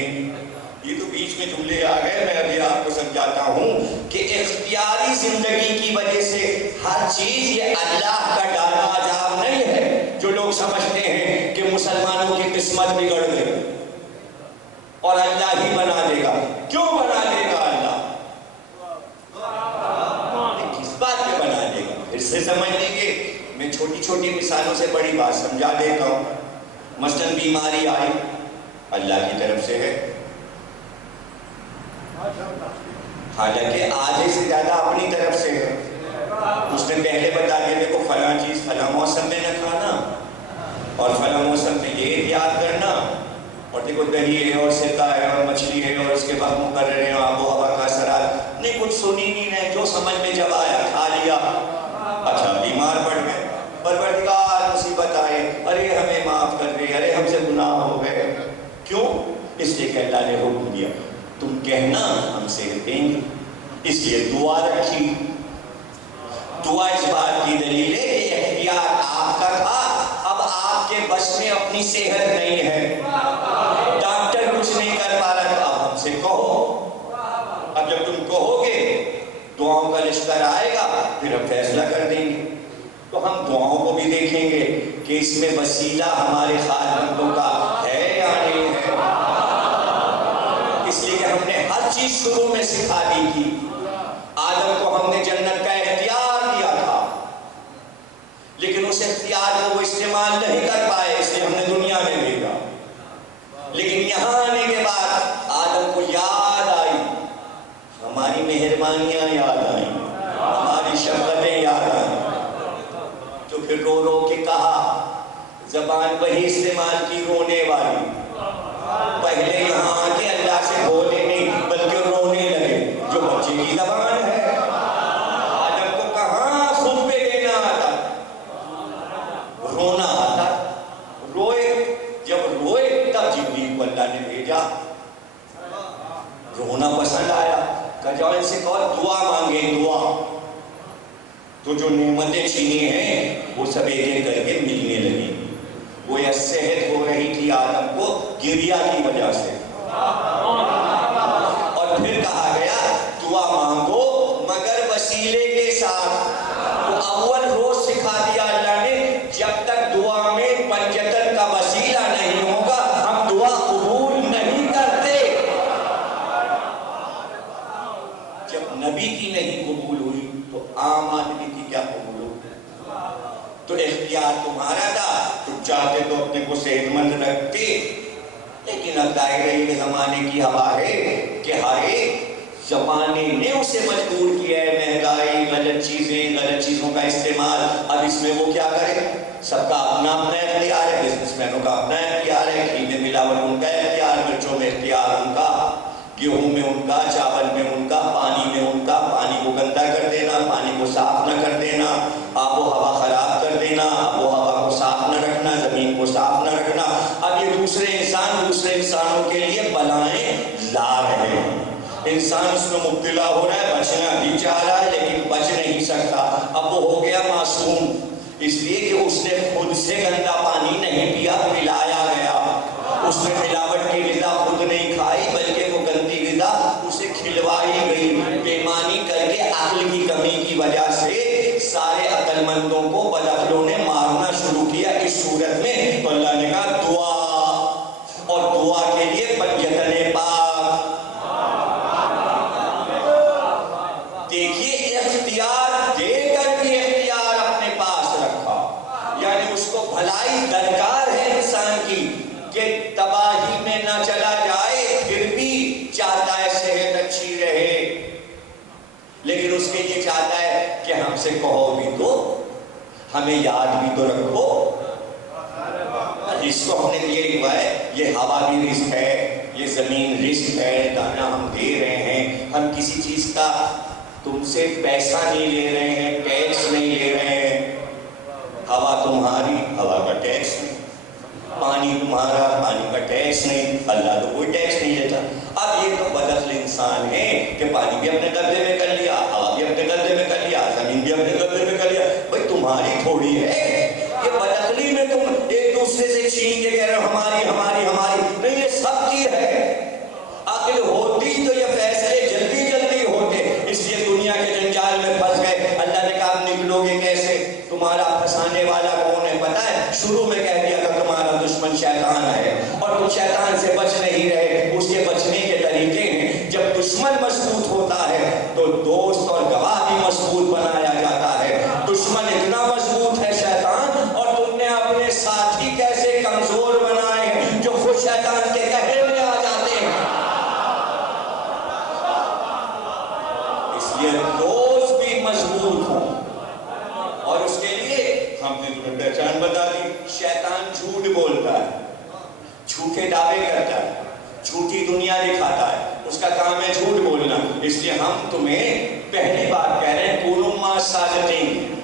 یہ تو بیچ میں جملے آ گئے، میں ابھی آپ کو سمجھاتا ہوں کہ اختیاری زندگی کی وجہ سے ہر چیز یہ اللہ کا ڈالا عذاب نہیں ہے۔ جو جو لوگ سمجھتے ہیں کہ مسلمانوں کی قسمت بگڑ گئی اور اللہ ہی بنا دے گا. کیوں بنا دے گا اللہ؟ کس بات پہ بنا دے گا؟ پھر سے سمجھ لیں گے. میں چھوٹی چھوٹی مثالوں سے بڑی بات سمجھا دیتا ہوں. مثلاً بیماری آئی، اللہ کی طرف سے ہے، حالانکہ آدھے سے زیادہ اپنی طرف سے ہے. اس نے پہلے بتا دیا دیکھو فلاں چیز فلاں موسم میں نہ کھانا، اور فلاں موسم میں یہ احتیاط کرنا، اور دیکھو دہی ہے اور سرکہ ہے اور مچھلی ہے اور اس کے بعد مقرر ہے آب و ہوا کا اثرات. نہیں کچھ سنی نہیں ہے، جو سمجھ میں جب آیا کھا لیا. اچھا بیمار پڑ گئے، پروردگار مصیبت آئے، ارے ہمیں معاف کر دے، ارے ہم سے گناہ ہو گئے. کیوں؟ اس لیے کہ اللہ نے حکم دیا تم کہنا ہم سے دیں گے. اس لیے دعا رکھی. دعا اس بات کی دلیل ہے کہ اختیار آپ کا تھا، اب آپ کے بس میں اپنی صحت نہیں ہے، ڈاکٹر کچھ نہیں کر پا رہا، تو اب ہم سے کہو. اب جب تم کہو گے دعاؤں کا لشکر آئے گا، پھر ہم فیصلہ کر دیں گے. تو ہم دعاؤں کو بھی دیکھیں گے کہ اس میں وسیلہ ہمارے خالقوں کا ہے یا نہیں ہے. اس لیے کہ ہم نے ہر چیز شروع میں سکھا دی تھی. آدم کو ہم نے جنت کا اختیار دیا تھا، لیکن اس اختیار کو وہ استعمال نہیں کر پائے، اس لیے ہم نے دنیا میں بھیجا. لیکن یہاں آنے کے بعد آدم کو یاد آئی، ہماری مہربانیاں یاد آئیں، ہماری شفقتیں یاد آئیں. تو پھر رو رو کے کہا، زبان وہی استعمال کی رونے والی. پہلے یہاں آ کے اللہ سے بولے نہیں بلکہ رونے لگے، جو بچے کی زبان ہے. آدم کو کہاں خطبے دینا آتا، رونا آتا. روئے، جب روئے تب جبریل کو اللہ نے بھیجا. رونا پسند آیا، کہا جاؤ ان سے کہو دعا مانگے دعا. تو جو نعمتیں چھینی ہیں وہ سب ایک ایک کر کے ملنے لگی. وہ یہ صحت ہو رہی تھی آدم کو گریا کی وجہ سے. اور پھر کہا گیا دعا مانگو مگر وسیلے کے ساتھ. تو اول روز سکھا دیا اللہ نے، جب تک دعا میں پنجتن کا وسیلہ نہیں ہوگا ہم دعا قبول نہیں کرتے. جب نبی کی نہیں قبول ہوئی تو عام آدمی کی کیا قبول ہوگی؟ تو اختیار تمہارا تھا، تم چاہتے تو اپنے کو صحت مند رکھتے. لیکن اب دائرہ کے زمانے کی ہوا ہے کہ ہائے زمانے نے اسے مجبور کیا ہے، مہنگائی، غلط چیزیں، غلط چیزوں کا استعمال. اب اس میں وہ کیا کرے؟ سب کا اپنا اپنا اختیار ہے، بزنس مینوں کا اپنا اختیار ہے، گھی میں ملاوٹ ان کا اختیار، مرچوں میں اختیار ان کا، گیہوں میں ان کا، چاول میں ان کا، پانی میں ان کا. پانی کو گندا کر دینا، پانی کو صاف نہ کر دینا، آب و ہوا خراب کر دینا، آب و ہوا کو صاف نہ رکھنا، زمین کو صاف نہ رکھنا. اب یہ دوسرے انسانوں کے لیے بلائیں لا رہے ہیں. انسان اس میں مبتلا ہو رہا ہے، بچنا بھی چاہ رہا ہے لیکن بچ نہیں سکتا. اب وہ ہو گیا معصوم، اس لیے کہ اس نے خود سے گندا پانی نہیں پیا، پلایا گیا. اس نے ملاوٹ کی غذا خود نہیں کھائی بلکہ وہ گندی غذا اسے کھلوائی گئی. بےمانی کر کے عقل کی کمی کی وجہ سے سارے عقل مندوں کو بدعقلوں نے مارنا شروع کیا اس صورت میں. تو اللہ نے کہا دعا، اور دعا کے لیے پنجتن پاک. دیکھیے اختیار دے کر بھی اختیار اپنے پاس رکھا. یعنی اس کو بھلائی درکار ہے انسان کی کہ تباہی میں نہ چلا جائے، پھر بھی چاہتا ہے صحت اچھی رہے، لیکن اس کے لیے چاہتا ہے کہ ہم سے کہو بھی تو، ہمیں یاد بھی تو رکھو. اس کو ہم نے یہ ہوا ہے، یہ ہوا بھی رزق ہے، یہ زمین رزق ہے، دانا ہم دے رہے ہیں. ہم کسی چیز کا تم سے پیسہ نہیں لے رہے ہیں، ٹیکس نہیں لے رہے ہیں. ہوا تمہاری، ہوا کا ٹیکس نہیں. پانی تمہارا، پانی کا ٹیکس نہیں. اللہ تو کوئی ٹیکس نہیں لیتا. اب یہ تو بدعقل انسان ہے کہ پانی بھی اپنے قبضے میں کر لیا، ہوا بھی اپنے قبضے میں کر لیا، زمین بھی اپنے قبضے میں کر لیا. بھائی تمہاری تھوڑی ہے. یہ بدعقلی میں تم ایک دوسرے سے چھین کے کہہ رہے ہو ہماری ہماری ہماری. نہیں، یہ سب کی ہے. عقل ہوتی تو یہ فیصلے جلدی جلدی ہوتے. اس لیے دنیا کے جنجال میں پھنس گئے. اللہ نے کہا نکلو گے کیسے؟ تمہارا پھنسانے والا کون ہے پتہ شروع میں کہہ دیا کہ تمہارا دشمن شیطان ہے اور تم شیطان سے بچ نہیں رہے. اس کے بچنے کے طریقے ہیں. جب دشمن مضبوط ہوتا ہے تو دوست اور گواہ بھی مضبوط بنایا جاتا ہے. دشمن اتنا مضبوط ہے شیطان، اور تم نے اپنے ساتھی کیسے کمزور بنائے ہیں جو خود شیطان کے قہر میں آ جاتے ہیں. اس لیے دوست بھی مضبوط ہوں. اور اس کے لیے ہم نے تمہیں پہچان بتا دی. شیطان جھوٹ بولتا ہے، جھوٹے دعوے کرتا ہے، جھوٹی دنیا دکھاتا ہے. اس کا کام ہے جھوٹ بولنا. اس لیے ہم تمہیں پہلی بات کہہ رہے ہیں کونوا مع الصادقین.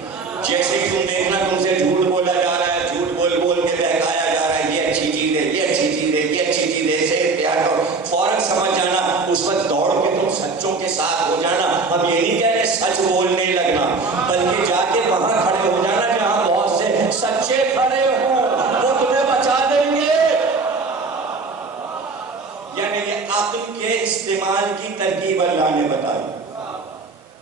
جیسے کہ تم دیکھنا تم سے جھوٹ بولا جا رہا ہے، جھوٹ بول بول کے بہکایا جا رہا ہے، یہ اچھی چیز ہے، یہ اچھی چیز ہے، یہ اچھی چیز ہے، اسے اختیار کرو، فوراً سمجھ جانا. اس وقت دوڑ کے تم سچوں کے ساتھ ہو جانا. ہم یہ نہیں کہہ رہے سچ بولنے لگنا، بلکہ جا کے وہاں کھڑے ہو جانا جہاں بہت سے سچے کھڑے ہوں، وہ تمہیں بچا دیں گے. یعنی یہ عقل کے استعمال کی ترکیب اللہ نے بتائی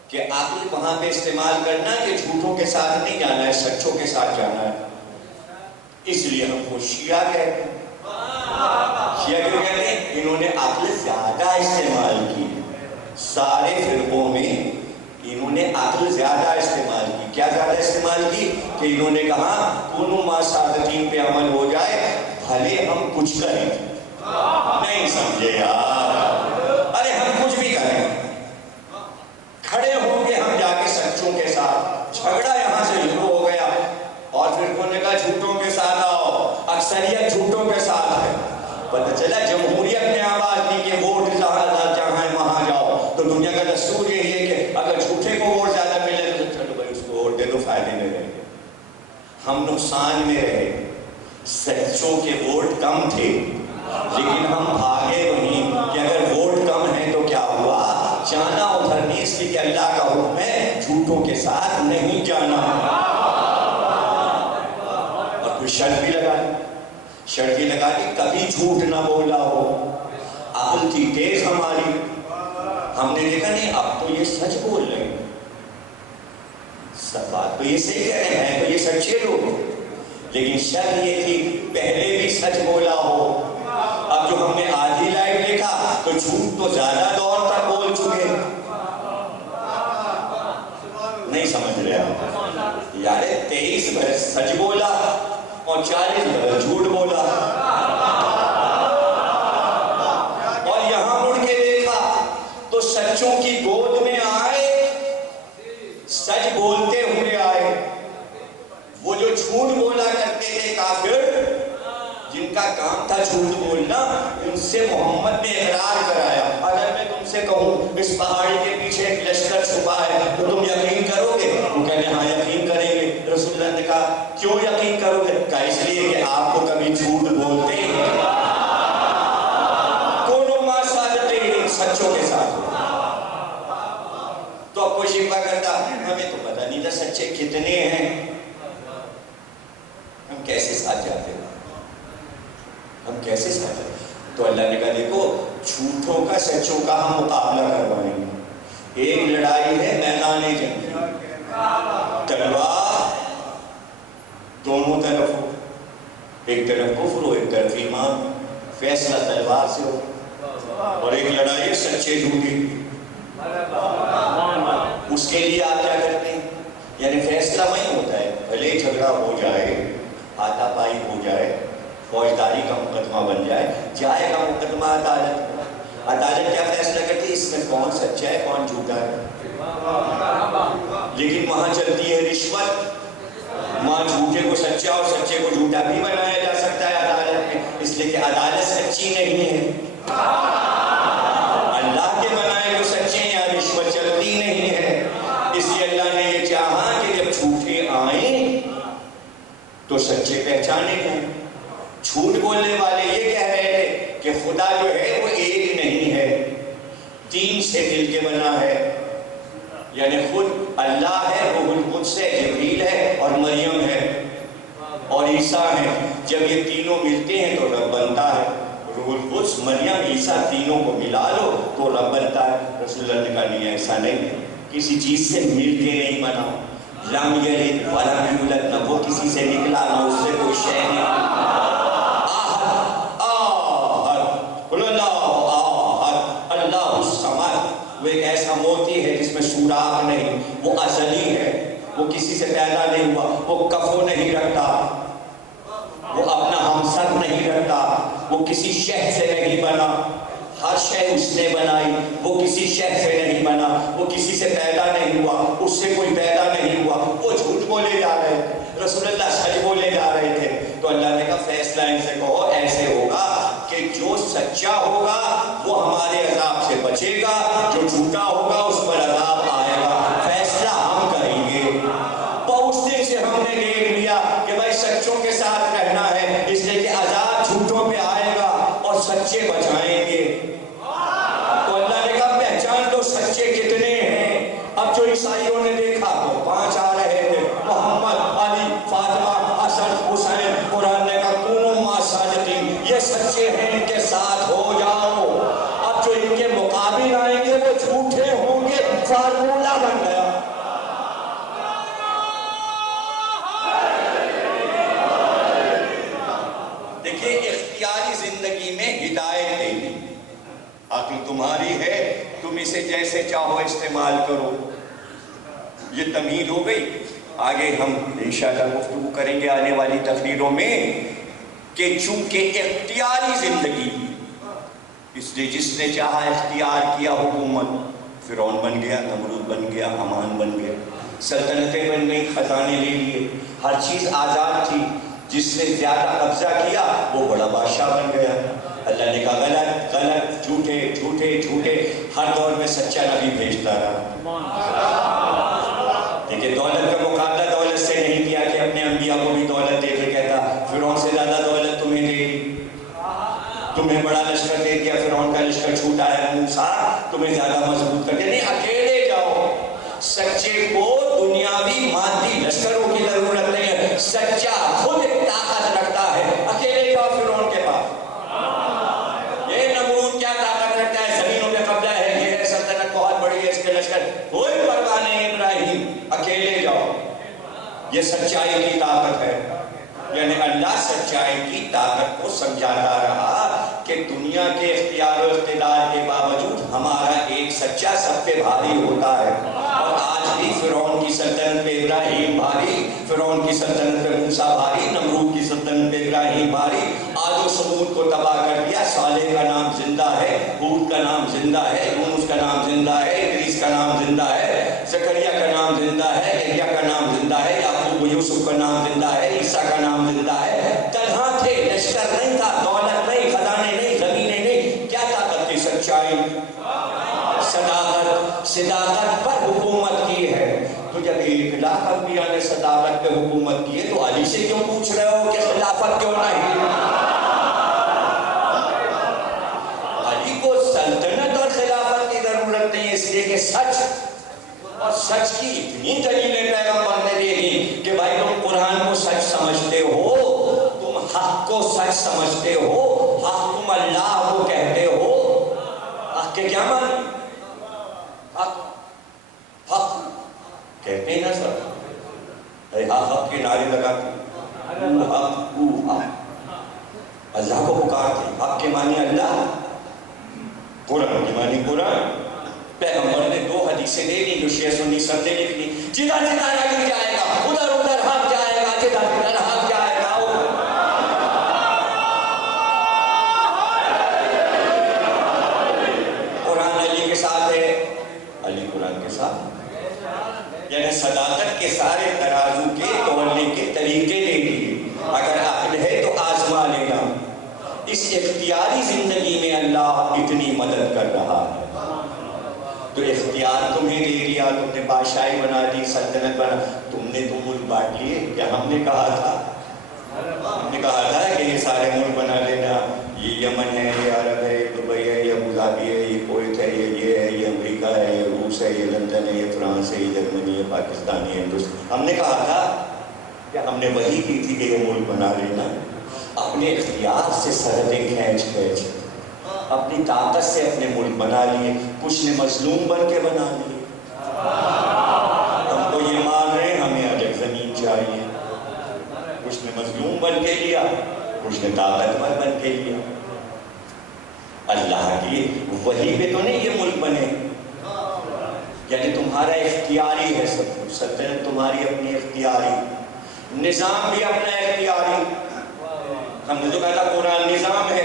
کہ عقل وہاں پہ استعمال کرنا کہ جھوٹوں کے ساتھ نہیں جانا ہے، سچوں کے ساتھ جانا ہے. اس لیے ہم کو شیعہ کہتے ہیں. شیعہ کیوں کہتے ہیں؟ انہوں نے عقل زیادہ استعمال کی. سارے فرقوں میں انہوں نے عقل زیادہ استعمال کی. کیا زیادہ استعمال کی؟ کہ انہوں نے کہا کونوا مع الصادقین پہ عمل ہو جائے بھلے ہم کچھ کریں. نہیں سمجھے یار؟ ارے ہم کچھ بھی کریں، کھڑے ہوں گے ہم جا کے سچوں کے ساتھ. جھگڑا یہاں سے شروع ہو گیا اور پھر انہوں نے کہا جھوٹوں کے ساتھ آؤ. اکثریت جھوٹوں کے ساتھ ہے. پتہ چلا جمہوریت نے آواز دی کہ ووٹ جہاں ہے وہاں جاؤ. تو دنیا کا دستور یہی ہے کہ اگر جھوٹے کو ووٹ زیادہ ملے تو چلو بھائی اس کو ووٹ دے دو، فائدے میں رہے. ہم نقصان میں رہے. سچوں کے ووٹ کم تھے لیکن ہم بھاگے وہیں کہ اگر ووٹ کم ہے تو کیا ہوا، جانا ادھر نہیں. اس لیے کہ اللہ کا حکم ہے جھوٹوں کے ساتھ نہیں جانا. اور پھر شرط بھی لگا دی، شرط بھی لگا دی کبھی جھوٹ نہ بولا ہو. عقل تھی تیز ہماری. ہم نے دیکھا نہیں اب تو یہ سچ بول رہے ہیں، سب بات تو یہ صحیح کہہ رہے ہیں، تو یہ سچے لوگ ہیں. لیکن شرط یہ تھی پہلے بھی سچ بولا ہو. اب جو ہم نے آدھی لائف دیکھا تو جھوٹ تو زیادہ دور تک بول چکے. نہیں سمجھ رہے آپ یار؟ 23 برس سچ بولا اور 40 برس جھوٹ بولا. اور یہاں مڑ کے دیکھا تو سچوں کی گود میں آئے، سچ بولتے ہوئے آئے. وہ جو جھوٹ بولا کرتے تھے کافر، جن کا کام تھا جھوٹ بولنا، ان سے محمد نے اقرار کرایا. اگر میں تم سے کہوں اس پہاڑی کے پیچھے ایک لشکر چھپا ہے تو تم یقین کرو گے؟ وہ کہتے ہیں ہاں یقین کریں گے. رسول اللہ نے کہا کیوں یقین کرو گے؟ کہا اس لیے کہ آپ کو کبھی جھوٹ بولتے ہیں. کونوا مع الصادقین، سچوں کے ساتھ. تو اب کوئی شکوہ کرتا ہمیں تو پتہ نہیں تھا سچے کتنے ہیں، ہم کیسے ساتھ جاتے ہیں، ہم کیسے ساتھ جاتے ہیں؟ تو اللہ نے کہا دیکھو جھوٹوں کا سچوں کا ہم مقابلہ کروائیں گے. ایک لڑائی ہے میدان جنگ، تلوار دونوں طرف ہو، ایک طرف کفر ہو ایک طرف ایمان، فیصلہ تلوار سے ہو. اور ایک لڑائی ہے سچے جھوٹے. اس کے لیے آپ کیا کرتے ہیں؟ یعنی فیصلہ وہی ہوتا ہے، بھلے جھگڑا ہو جائے، ہاتھا پائی ہو جائے، فوجداری کا مقدمہ بن جائے، جائے گا مقدمہ عدالت. عدالت کیا فیصلہ کرتی ہے؟ اس میں کون سچا ہے کون جھوٹا ہے. لیکن وہاں چلتی ہے رشوت. وہاں جھوٹے کو سچا اور سچے کو جھوٹا بھی بنایا جا سکتا ہے عدالت میں. اس لیے کہ عدالت سچی نہیں ہے، اللہ کے بنائے جو سچے ہیں یہاں رشوت چلتی نہیں ہے. اس لیے اللہ نے یہ چاہا کہ جب جھوٹے آئیں تو سچے پہچانے جائیں. جھوٹ بولنے والے یہ کہہ رہے تھے کہ خدا جو ہے وہ ایک نہیں ہے، 3 سے مل کے بنا ہے. یعنی خود اللہ ہے، روح القدس ہے، جبریل ہے اور مریم ہے اور عیسیٰ ہے. جب یہ تینوں ملتے ہیں تو رب بنتا ہے. روح القدس، مریم، عیسیٰ تینوں کو ملا لو تو رب بنتا ہے. رسول اللہ نے کہا نہیں ایسا نہیں ہے، کسی چیز سے مل کے نہیں بنا. لم یلد ولم یولد، نہ وہ کسی سے نکلا نہ اس سے کوئی شے نکلی. احد احد قل اللہ احد اللہ الصمد. وہ ایک ایسا موتی ہے جس میں سوراخ نہیں، وہ ازلی ہے، وہ کسی سے پیدا نہیں ہوا، وہ کفو نہیں رکھتا، وہ اپنا ہمسر نہیں رکھتا، وہ کسی شے سے نہیں بنا، ہر شے اس نے بنائی، وہ کسی شے سے نہیں بنا، وہ کسی سے پیدا نہیں ہوا، اس سے کوئی پیدا نہیں ہوا. وہ جھوٹ بولے جا رہے تھے، رسول اللہ سچ بولے جا رہے تھے. تو اللہ نے کہا فیصلہ ان سے کہو ایسے ہوگا کہ جو سچا ہوگا وہ ہمارے عذاب سے بچے گا، جو جھوٹا ہوگا اس پر عذاب آئے گا. فیصلہ ہم کریں گے. اس دن سے ہم نے دیکھ لیا کہ بھائی سچوں کے ساتھ رہنا ہے، اس لیے کہ عذاب جھوٹوں پہ آئے گا اور سچے بچائیں گے. تو اللہ نے کہا پہچان دو سچے کتنے ہیں. اب جو عیسائیوں نے دیکھا تو 5 آ رہے تھے، محمد، علی، فاطمہ، حسن، حسین. قرآن نے کہا کونوا مع الصادقین، یہ سچے ہیں ان کے ساتھ ہو جاؤ. اب جو ان کے مقابل آئیں گے وہ جھوٹے ہوں گے. فارمولہ بن گیا. دیکھیے اختیاری زندگی میں ہدایت دینی، عقل تمہاری ہے، تم اسے جیسے چاہو استعمال کرو. یہ تمہید ہو گئی. آگے ہم انشاءاللہ گفتگو کریں گے آنے والی تقریروں میں کہ چونکہ اختیاری زندگی، اس لیے جس نے چاہا اختیار کیا حکومت. فرعون بن گیا، نمرود بن گیا، حمان بن گیا، سلطنتیں بن گئی، خزانے لے لیے، ہر چیز آزاد تھی. جس نے زیادہ قبضہ کیا وہ بڑا بادشاہ بن گیا. اللہ نے کہا غلط غلط، جھوٹے جھوٹے جھوٹے. ہر دور میں سچا نبی بھیجتا رہا. دیکھیں دولت کا مقابلہ دولت سے نہیں کیا کہ اپنے انبیاء کو بھی دولت دے کے کہتا فرعون سے زیادہ دولت تمہیں دے دی، تمہیں بڑا لشکر دے دیا، فرعون کا لشکر چھوٹا ہے، موسیٰ تمہیں زیادہ مضبوط کر دیا. نہیں، اکیلے جاؤ. سچے کو دنیاوی مادی لشکروں کی ضرورت نہیں ہے. سچا خود طاقت رکھتا ہے. اکیلے جاؤ فرعون کے پاس. یہ نمرود کیا طاقت رکھتا ہے؟ زمینوں پہ قبضہ ہے، یہ ہے سلطنت بہت بڑی ہے، اس کے لشکر. کوئی پرواہ نہیں ابراہیم، اکیلے جاؤ. یہ سچائی کی طاقت ہے. یعنی اللہ سچائی کی طاقت کو سمجھاتا رہا کہ دنیا کے اختیار و اقتدار کے باوجود ہمارا ایک سچا سب پہ بھاری ہوتا ہے. اور آج بھی فرعون کی سلطنت پہ ابراہیم بھاری، فرعون کی سلطنت پہ موسیٰ بھاری، نمرود کی سلطنت پہ ابراہیم بھاری. عاد و ثمود کو تباہ کر دیا. صالح کا نام زندہ ہے، ہود کا نام زندہ ہے، یونس کا نام زندہ ہے، ادریس کا نام زندہ ہے، زکریا کا نام زندہ ہے، یحییٰ کا نام زندہ ہے، یعقوب و یوسف کا نام زندہ ہے، عیسیٰ کا نام زندہ ہے. تنہا تھے، لشکر نہیں تھا، دولت نہیں، خزانے نہیں، زمینیں نہیں. کیا طاقت تھی؟ سچائی، صداقت پر حکومت کی ہے. تو جب 1,00,000 انبیاء نے صداقت پہ حکومت کی ہے تو علی سے کیوں پوچھ رہے ہو کہ خلافت کیوں نہیں؟ علی کو سلطنت اور خلافت کی ضرورت نہیں، اس لیے کہ سچ اور سچ کی اتنی دلیلیں پیغمبر نے دے دی کہ بھائی تم قرآن کو سچ سمجھتے ہو، تم حق کو سچ سمجھتے ہو، حق تم اللہ کو کہتے ہو. حق کے کیا معنی؟ حق کہتے ہیں نا سر، حق کے نعرے لگاتے اللہ کو پکارتے. حق کے معنی اللہ، قرآن کے معنی قرآن. پیغمبر نے 2 حدیثیں دے دی جو شیعہ سنی سب نے لکھ دی. جدھر جدھر علی جائے گا ادھر ادھر حق جائے گا، جدھر جدھر حق جائے گا. قرآن علی کے ساتھ ہے، علی قرآن کے ساتھ. یعنی صداقت کے سارے ترازو کے تولنے کے طریقے دے دیے. اگر عقل ہے تو آزما لینا. اس اختیاری زندگی میں اللہ اتنی مدد کر رہا ہے. تو اختیار تمہیں دے دیا، تم نے بادشاہی بنا دی، سلطنت بنا. تم نے تو ملک بانٹ لیے. کیا ہم نے کہا تھا؟ ہم نے کہا تھا کہ یہ سارے ملک بنا لینا. یہ یمن ہے، یہ عرب ہے، یہ دبئی ہے، یہ ابوظہبی ہے، یہ کویت ہے، یہ ہے، یہ امریکہ ہے، یہ روس ہے، یہ لندن ہے، یہ فرانس ہے، یہ جرمنی ہے، پاکستان ہے، ہندوستان. ہم نے کہا تھا کہ ہم نے وہی کی تھی کہ یہ ملک بنا لینا. اپنے اختیار سے سرحدیں کھینچ کھینچ اپنی طاقت سے اپنے ملک بنا لیے. کچھ نے مظلوم بن کے بنا لیے. ہم کو یہ مان رہے ہیں ہمیں مظلوم بن کے لیا، کچھ نے طاقتور بن کے لیا۔ اللہ کی وہی پہ تو نہیں یہ ملک بنے، یعنی تمہارا اختیاری ہے سب کچھ، سلطنت تمہاری اپنی اختیاری، نظام بھی اپنا اختیاری۔ ہم نے تو کہا تھا قرآن نظام ہے،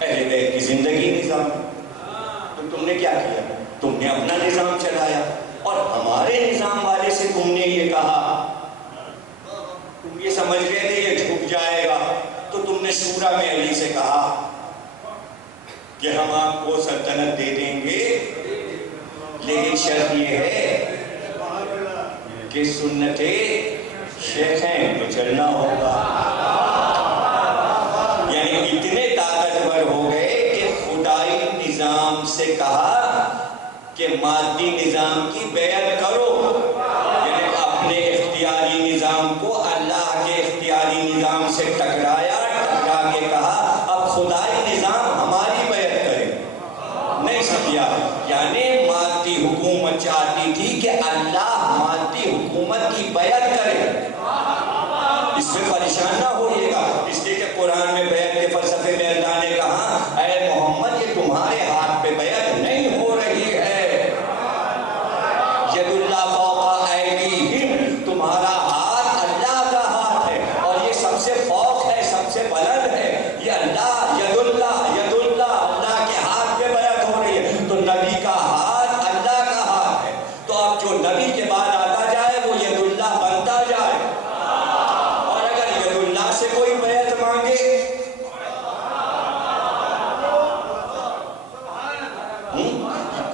اہل بیت کی زندگی نظام ہے، تو تم نے کیا کیا؟ تم نے اپنا نظام چلایا، اور ہمارے نظام والے سے تم نے یہ کہا، تم یہ سمجھ گئے تھے یہ جھک جائے گا، تو تم نے شورا میں علی سے کہا کہ ہم آپ کو سلطنت دے دیں گے، لیکن شرط یہ ہے کہ سنت شیخین پہ چلنا ہوگا۔ یعنی اتنے طاقتور ہو گئے کہ خدائی نظام سے کہا کہ مادی نظام کی بیعت کرو، یعنی اپنے اختیاری نظام کو اللہ کے اختیاری نظام سے ٹکرایا، ٹکرا کے کہا اب خدائی نظام ہماری بیعت کرے۔ نہیں سمجھا؟ یعنی مادی حکومت چاہتی تھی کہ اللہ مادی حکومت کی بیعت کرے، اس سے پریشان نہ ہوئیے گا، اس لیے کہ قرآن میں بیعت کے فلسفے میں اللہ نے کہا اے محمد یہ تمہارے ہاتھ پہ بیعت نہیں ہو رہی ہے، ید اللہ فوق ایدیہم، تمہارا ہاتھ اللہ کا ہاتھ ہے، اور یہ سب سے فوق ہے، سب سے بلند ہے، یہ اللہ ید اللہ اللہ کے ہاتھ پہ بیعت ہو رہی ہے، تو نبی کا ہاتھ اللہ کا ہاتھ ہے، تو اب جو نبی کے بعد آتا جائے وہ ید اللہ بنتا جائے، اور اگر ید اللہ سے کوئی بیعت مانگے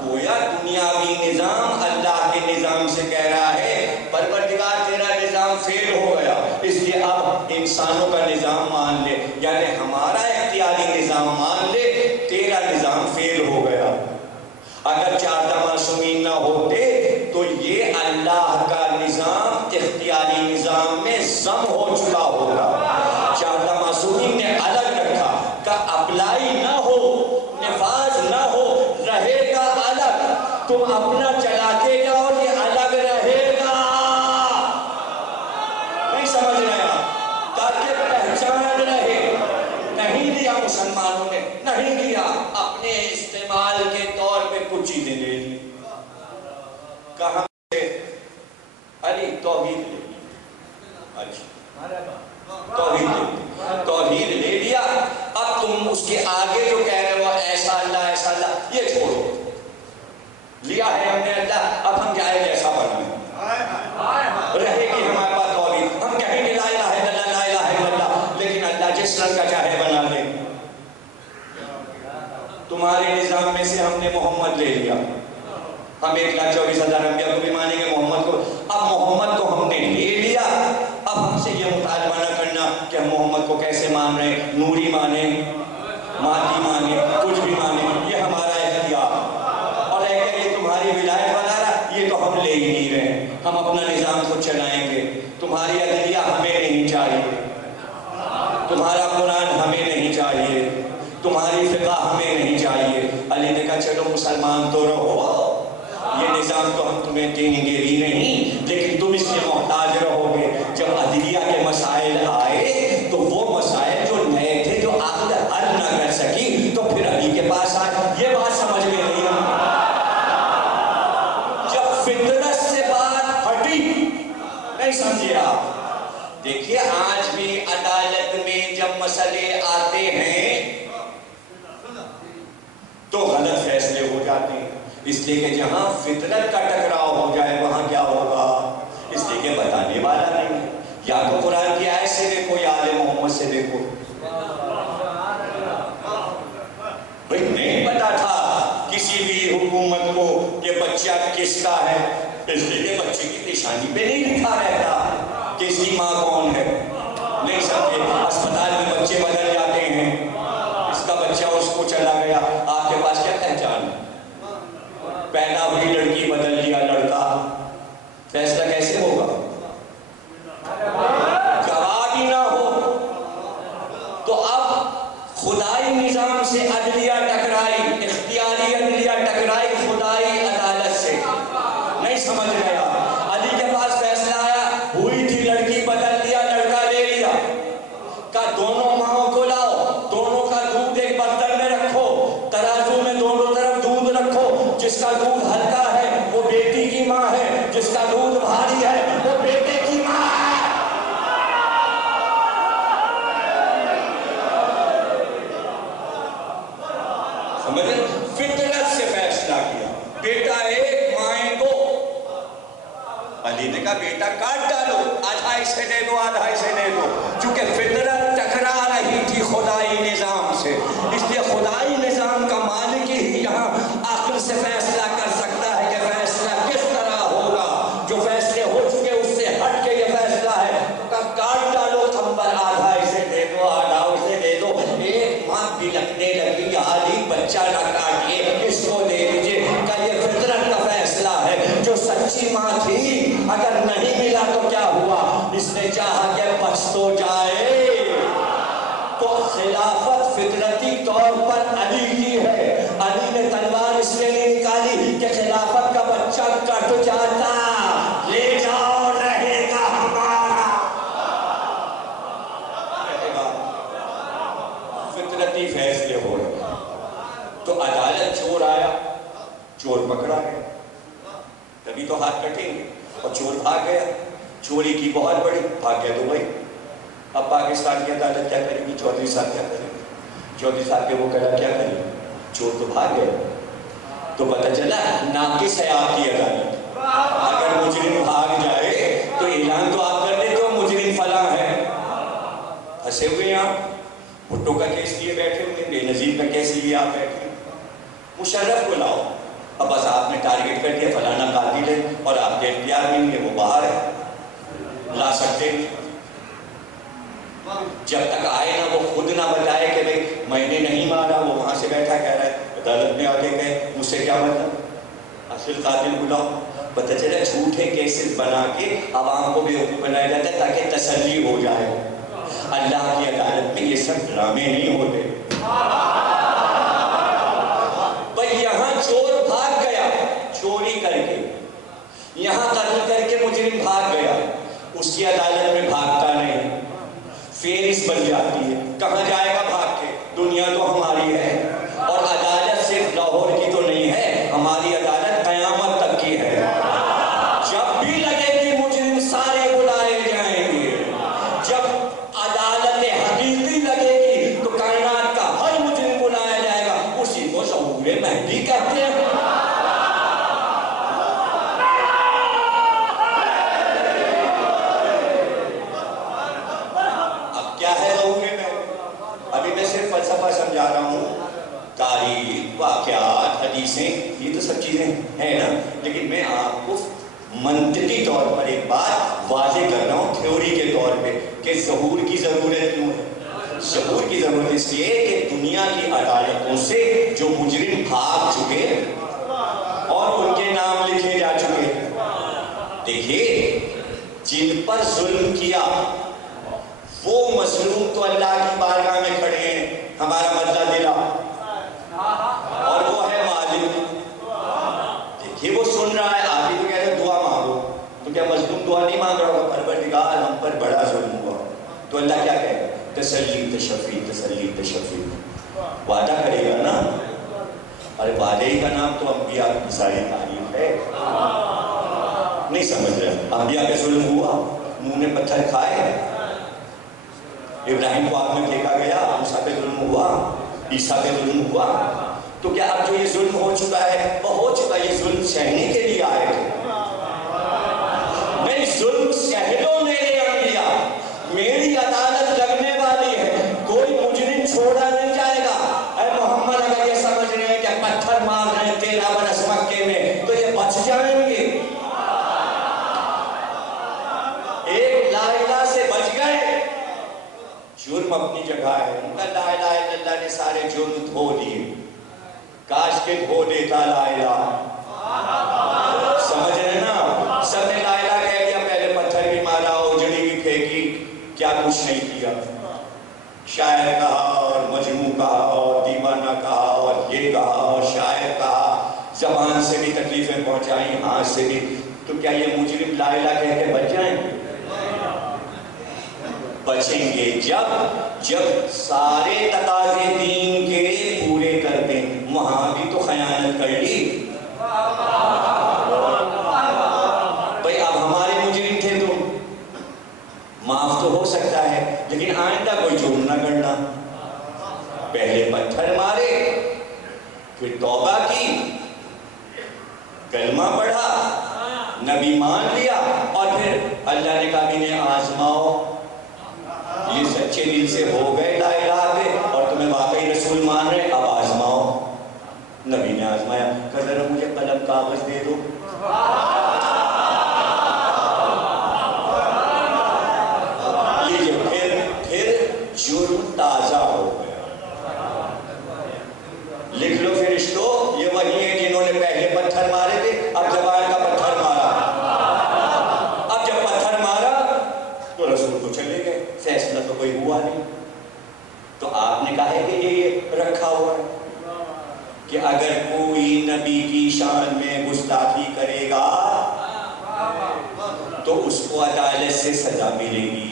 گویا دنیاوی نظام اللہ کے نظام سے کہہ رہا ہے پروردگار تیرا نظام فیل ہو گیا، اس لیے اب انسانوں کا نظام مان لے، یعنی ہمارا اختیاری نظام مان لے، تیرا نظام فیل ہو گیا۔ اگر 14 معصومین نہ ہوتے تو یہ اللہ کا نظام اختیاری نظام میں ضم ہو چکا ہوگا۔ 14 معصومین نے الگ رکھا کہ اپلائی نہ ہو، نفاذ نہ ہو، رہے گا الگ، تم اپنا چلاتے جاؤ یہ الگ رہے گا، نہیں سمجھ رہے آپ؟ تاکہ پہچان رہے۔ نہیں دیا مسلمانوں نے، نہیں دیا، اپنے استعمال کے طور پہ کچھ چیزیں لے لی۔ کہاں سے؟ علی توحید لے لی، توحید لے لیا، اب تم اس کے آگے جو کہہ رہے ہو ایسا اللہ یہ چھوڑو، لیا ہے ہم نے اللہ، اب ہم جائے جیسا بنائیں، رہے گی ہمارے پاس توحید، ہم کہیں گے لا الہ الا اللہ لا الہ الا اللہ، لیکن اللہ جس رنگ کا چاہے بنا دے۔ تمہارے نظام میں سے ہم نے محمد لے لیا، ہم 1,24,000 انبیاء کو بھی مانیں گے، محمد کو، اب محمد کو ہم نے لے لیا، اب ہم سے یہ مطالبہ نہ کرنا کہ ہم محمد کو کیسے مان رہے ہیں، نوری مانیں، مادی مانیں، کچھ بھی مانیں، یہ ہمارا اختیار، اور یہ تمہاری ولایت بنا رہا، یہ تو ہم لے ہی نہیں رہے، ہم اپنا نظام خود چلائیں گے، تمہاری عدلیہ ہمیں نہیں چاہیے، تمہارا قرآن ہمیں نہیں چاہیے، تمہاری فقہ ہمیں نہیں چاہیے۔ علی نے کہا چلو مسلمان تو رہو، یہ نظام تو ہم تمہیں دیں گے بھی نہیں، لیکن تم اس لیے محتاج رہو گے جب عدلیہ کے مسائل آئے تو وہ مسائل جو نئے تھے جو عقل حل نہ کر سکی تو پھر علی کے پاس آئے۔ یہ بات سمجھ میں نہیں آئی، جب فطرت سے بات ہٹی، نہیں سمجھے آپ؟ دیکھیے آج بھی عدالت میں جب مسئلے آتے ہیں تو غلط فیصلے ہو جاتے ہیں، اس لیے کہ جہاں فطرت کا ٹکراؤ ہو جائے وہاں کیا ہوگا، اس لیے کہ بتانے والا نہیں ہے، یا تو قرآن کی آیت سے دیکھو یا آل محمد سے دیکھو۔ بھئی نہیں پتا تھا کسی بھی حکومت کو کہ بچہ کس کا ہے، اس لیے کہ بچے کی نشانی پہ نہیں لکھا رہتا کہ اس کی ماں کون ہے، نہیں سمجھے؟ اسپتال میں بچے بدل جاتے ہیں، اس کا بچہ اس کو چلا گیا، آپ کے پاس کیا پہچان ہے؟ پیدا ہوئی لڑکی بدل دیا لڑکا، فیصلہ کیسے ہوگا؟ گواہ بھی نہ ہو، تو اب خدائی نظام سے عدلیہ ٹکرائی، اختیاری عدلیہ ٹکرائی خدائی عدالت سے، نہیں سمجھ گیا؟ علی کے پاس فیصلہ آیا، ہوئی تھی لڑکی بدل دیا، لڑکا لے لیا، کہا بیٹا کاٹ ڈالو، آدھا اسے دے دو، آدھا اسے دے دو. چونکہ فطرت ٹکرا رہی تھی خدائی نظام سے، اس لیے خدائی نظام کا مالک ہی یہاں عقل سے فیصلہ کر سکتا ہے کہ فیصلہ کس طرح ہوگا. جو فیصلے ہو چکے اس سے ہٹ کے یہ فیصلہ ہے. تو کہا کاٹ ڈالو کھمبر، آدھا اسے دے دو، آدھا اسے دے دو. ایک ماں بلکنے لگی، آدھی بچہ نہ کاٹیے، اس کو دے دیجیے. کہ یہ فطرت کا فیصلہ ہے. جو سچی ماں تھی اگر نہیں ملا تو کیا ہوا؟ اس نے چاہا کہ بچ تو جائے. تو خلافت فطرتی طور پر علی کی ہے. علی نے تلوار اس لیے نہیں نکالی کہ خلافت کا بچہ کٹ جاتا، لے جاؤ رہے گا ہمارا. فطرتی فیصلے ہو رہے. تو عدالت چور آیا، چور پکڑا گیا، تبھی تو ہاتھ کٹیں گے. اور چور بھاگ گیا، چوری کی بہت بڑی، بھاگ گیا دبئی. اب پاکستان کی عدالت کیا کرے گی؟ چودھری صاحب کیا کریں گے؟ چودھری صاحب کے وہ کہا کیا کریں؟ چور تو بھاگ گئے. تو پتہ چلا ناقص ہے آپ کی عدالت. اگر مجرم بھاگ جائے تو اعلان تو آپ کر دیں تو مجرم فلاں ہے. پھنسے ہوئے ہیں آپ. بھٹو کا کیس لیے بیٹھے ہوئے، بے نظیر کا کیس لیے آپ بیٹھے. مشرف کو لاؤ، اب بس آپ نے ٹارگٹ کر دیا فلانا قاتل ہے اور آپ کے اختیار میں نہیں ہے، وہ باہر ہے، لا سکتے. جب تک آئے نا وہ خود نہ بتائے کہ بھئی میں نے نہیں مارا، وہ وہاں سے بیٹھا کہہ رہا ہے عدالت میں آگے گئے مجھ سے کیا مطلب. اصل قاتل بلاؤ. پتہ چلا جھوٹے کیسز بنا کے عوام کو بیوقوف بنایا جاتا ہے تاکہ تسلی ہو جائے. اللہ کی عدالت میں یہ سب ڈرامے نہیں ہوتے. بھئی یہاں چور بھاگ گیا چوری کر کے، یہاں قتل کر کے مجرم بھاگ گیا، اس کی عدالت میں بھاگتا نہیں، فہرست بن جاتی ہے. کہاں جائے گا بھاگ کے؟ دنیا تو ہماری ہے. اور عدالت صرف لاہور کی تو نہیں ہے، ہماری عدالت قیامت تک کی ہے. جب بھی لگے کہ مجرم سارے بلائے جائیں گے، جب عدالت حقیقی لگے گی تو کائنات کا ہر مجرم بلایا جائے گا. اسی کو ظہور مہدی کہتے ہیں. اب کیا ہے ظہور مہدی؟ ابھی میں صرف فلسفہ سمجھا رہا ہوں. تاریخ، واقعات، حدیثیں، یہ تو سب چیزیں ہیں نا، لیکن میں آپ کو منطقی طور پر ایک بات واضح کر رہا ہوں تھیوری کے طور پہ کہ ظہور کی ضرورت کیوں ہے. ظہور کی ضرورت اس لیے کہ دنیا کی عدالتوں سے جو مجرم بھاگ چکے اور ان کے نام لکھے جا چکے، دیکھیے جن پر ظلم کیا وہ مظلوم تو اللہ کی بارگاہ میں کھڑے ہیں، ہمارا بدلہ دلا، اور وہ ہے مالک. دیکھیے وہ سن رہا ہے. آپ ہی تو کہہ رہے دعا مانگو، تو کیا مظلوم دعا نہیں مانگ رہا ہوگا؟ پروردگار ہم پر بڑا ظلم ہوا. تو اللہ کیا کہے گا؟ تسلی تشفی، تسلی تشفی. وعدہ کرے گا نا. ارے وعدے ہی کا نام تو انبیاء کی ساری تعریف ہے. نہیں سمجھ رہے؟ انبیاء پہ ظلم ہوا، منہ نے پتھر کھائے. ابراہیم کو آگ میں پھینکا گیا، موسیٰ پہ ظلم ہوا، عیسیٰ پہ ظلم ہوا. تو کیا اب جو یہ ظلم ہو چکا ہے وہ ہو چکا، یہ ظلم سہنے کے لیے آئے تھے؟ نہیں، ظلم سہ لو میرے انبیاء، میری عدالت لگنے والی ہے، کوئی مجرم چھوڑا نہیں جائے گا. اے محمد اگر یہ سمجھ رہے ہیں کہ پتھر مار رہے ہیں 13 برس مکے میں تو یہ بچ جائیں گے. ایک لا الہ سے بچ گئے. جرم اپنی جگہ ہے، ان کا لا الہ الا اللہ نے سارے جرم دھو دیے. کاش کے دھو دیتا لا الہ. سمجھ رہے نا؟ سب نے لا الہ کہہ دیا، پہلے پتھر بھی مارا، اجڑی بھی پھینکی، کیا کچھ نہیں کیا. شاعر کہا اور مجنون کہا اور دیوانہ کہا اور یہ کہا اور شاعر کہا، زبان سے بھی تکلیفیں پہنچائیں، ہاتھ سے بھی. تو کیا یہ مجرم لا الہ کہہ کے بچ جائیں گے؟ بچیں گے جب سارے تقاضے دین کے پورے کر دیں. وہاں بھی تو خیانت کر لی. بھئی اب ہمارے مجرم تھے تو معاف تو ہو سکتا ہے، لیکن آئندہ کوئی جرم نہ کرنا. پہلے پتھر مارے، پھر توبہ کی، کلمہ پڑھا، نبی مان لیا، اور پھر پھر اللہ نے کہا انہیں آزماؤ، یہ سچے دل سے ہو گئے لا الہ پہ اور تمہیں واقعی رسول مان رہے، اب آزماؤ۔ نبی نے آزمایا، کہ ذرا مجھے قلم کاغذ دے دو۔ پھر جرم تازہ ہو گیا۔ لکھ لو فرشتوں، یہ وہی ہیں جنہوں نے پہلے پتھر مارے تھے، اب زبان کا پتھر مارا۔ اب جب پتھر مارا تو رسول کو چلے گئے، فیصلہ تو کوئی ہوا نہیں۔ تو آپ نے کہا ہے کہ یہ رکھا ہوا ہے کہ اگر کوئی نبی کی شان میں گستاخی کرے گا تو اس کو عدالت سے سزا ملے گی۔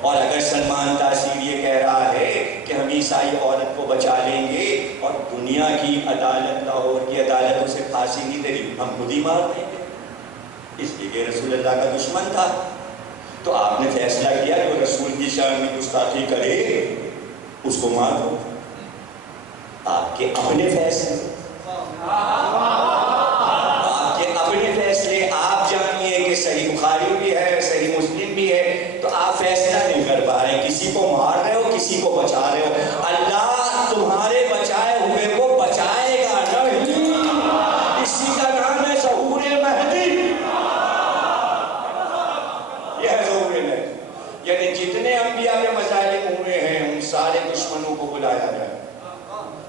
اور اگر سلمان تاثیر یہ کہہ رہا ہے کہ ہم عیسائی عورت کو بچا لیں گے اور دنیا کی عدالت، لاہور کی عدالت اسے پھانسی نہیں دے گی، ہم خود ہی مار دیں گے، اس لیے کہ رسول اللہ کا دشمن تھا۔ تو آپ نے فیصلہ کیا کہ رسول کی شان میں گستاخی کرے اس کو مار دو۔ آپ کے اپنے فیصلے، آپ کے اپنے فیصلے، آپ جانیے کہ صحیح بخاری بھی ہے، صحیح مسلم بھی ہے، تو آپ فیصلہ نہیں کر پا رہے، کسی کو مار رہے ہو، کسی کو بچا رہے ہو۔ اللہ تمہارے بچائے ہوئے کو بچائے گا نہیں، اسی کا نام ہے ظہور مہدی۔ یہ ہے ظہور مہدی، یعنی جتنے انبیاء کے مظالم ہوئے ہیں ان سارے دشمنوں کو بلایا جائے۔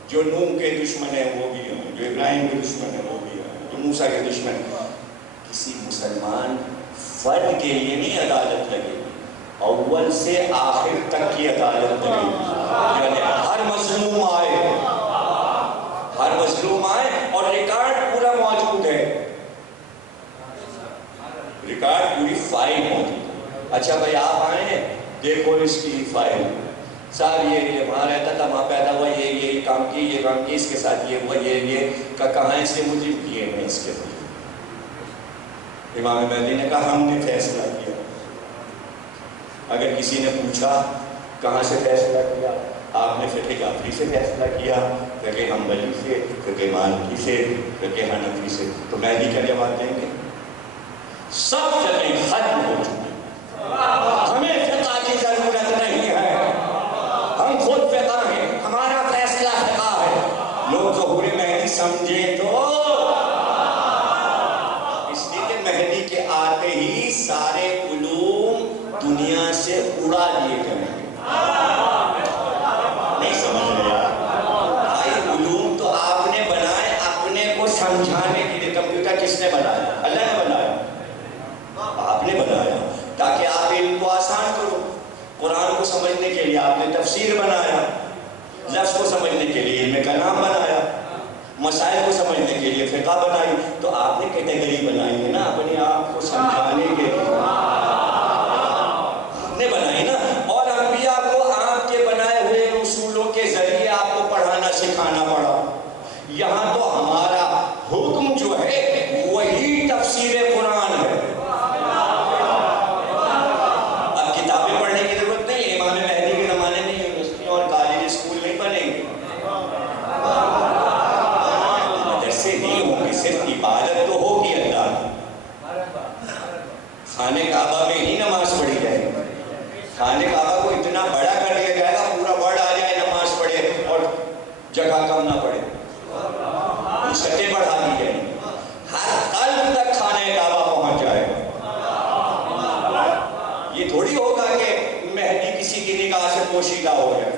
جو نوح کے دشمن ہیں وہ بھی ہیں، جو ابراہیم کے دشمن ہیں وہ بھی ہیں، جو موسیٰ کے دشمن ہیں۔ کسی مسلمان فرد کے لیے نہیں عدالت لگے گی، اول سے آخر تک کی عدالت لگے گی، یعنی ہر مظلوم آئے، ہر مظلوم آئے، اور ریکارڈ پورا موجود ہے، ریکارڈ پوری فائل موجود ہے۔ اچھا بھائی آپ آئے ہیں، دیکھو اس کی فائل، صاحب یہ وہاں رہتا تھا، وہاں پیدا ہوا، یہ کام کی، یہ کام کی، اس کے ساتھ یہ ہوا، یہ کہاں اس کے مجرم کیے ہیں اس کے مجرم۔ امام مہدی نے کہا ہم نے فیصلہ کیا۔ اگر کسی نے پوچھا کہاں سے فیصلہ کیا، آپ نے فقہ جعفری سے فیصلہ کیا، فقہ حنبلی سے، فقہ مالکی سے، فقہ حنفی سے، تو مہدی کیا جواب دیں گے؟ سب فقہ ختم ہو چکے، ہمیں فقہ کی ضرورت نہیں ہے، ہم خود فقہ ہیں، ہمارا فیصلہ فقہ ہے۔ لوگ ظہور مہدی سمجھے تو اس لیے کہ مہدی کے آتے ہی سارے علوم دنیا سے اڑا دیے جائیں گے۔ نہیں سمجھ رہے بھائی، علوم تو آپ نے بنائے اپنے کو سمجھانے کے لیے۔ کمپیوٹر کس نے بنایا؟ اللہ نے بنایا، آپ نے بنایا تاکہ آپ علم کو آسان کرو۔ قرآن کو سمجھنے کے لیے آپ نے تفسیر بنایا، لفظ کو سمجھنے کے لیے علم کلام بنایا، مسائل کو سمجھنے کے لیے فقہ بنائی۔ تو آپ نے کیٹیگری بنائی ہے نا اپنے آپ کو سمجھانے کے لیے، آپ نے بنائی نا۔ اور انبیاء کو آپ کے بنائے ہوئے اصولوں کے ذریعے آپ کو پڑھانا سکھانا پڑا۔ یہاں تو ہمارا حکم جو ہے وہی تفسیر قرآن ہے۔ اب کتابیں پڑھنے کی ضرورت نہیں ہے، امام مہدی کے زمانے میں یونیورسٹی اور کالج اسکول نہیں بنے گے، مدرسے نہیں ہوں گے، صرف عبادت تو ہوگی اللہ کی۔ خانہ کعبہ میں ہی نماز پڑھی جائے گی، خانہ کعبہ کو اتنا بڑا کر دیا جائے گا، پورا ورڈ آ جائے نماز پڑھے اور جگہ کم نہ پڑے، چھتیں بڑھا دی جائیں، ہر قلب تک خانہ کعبہ پہنچ جائے گا۔ یہ تھوڑی ہوگا کہ مہدی کسی کی نگاہ سے پوشیدہ ہو جائے،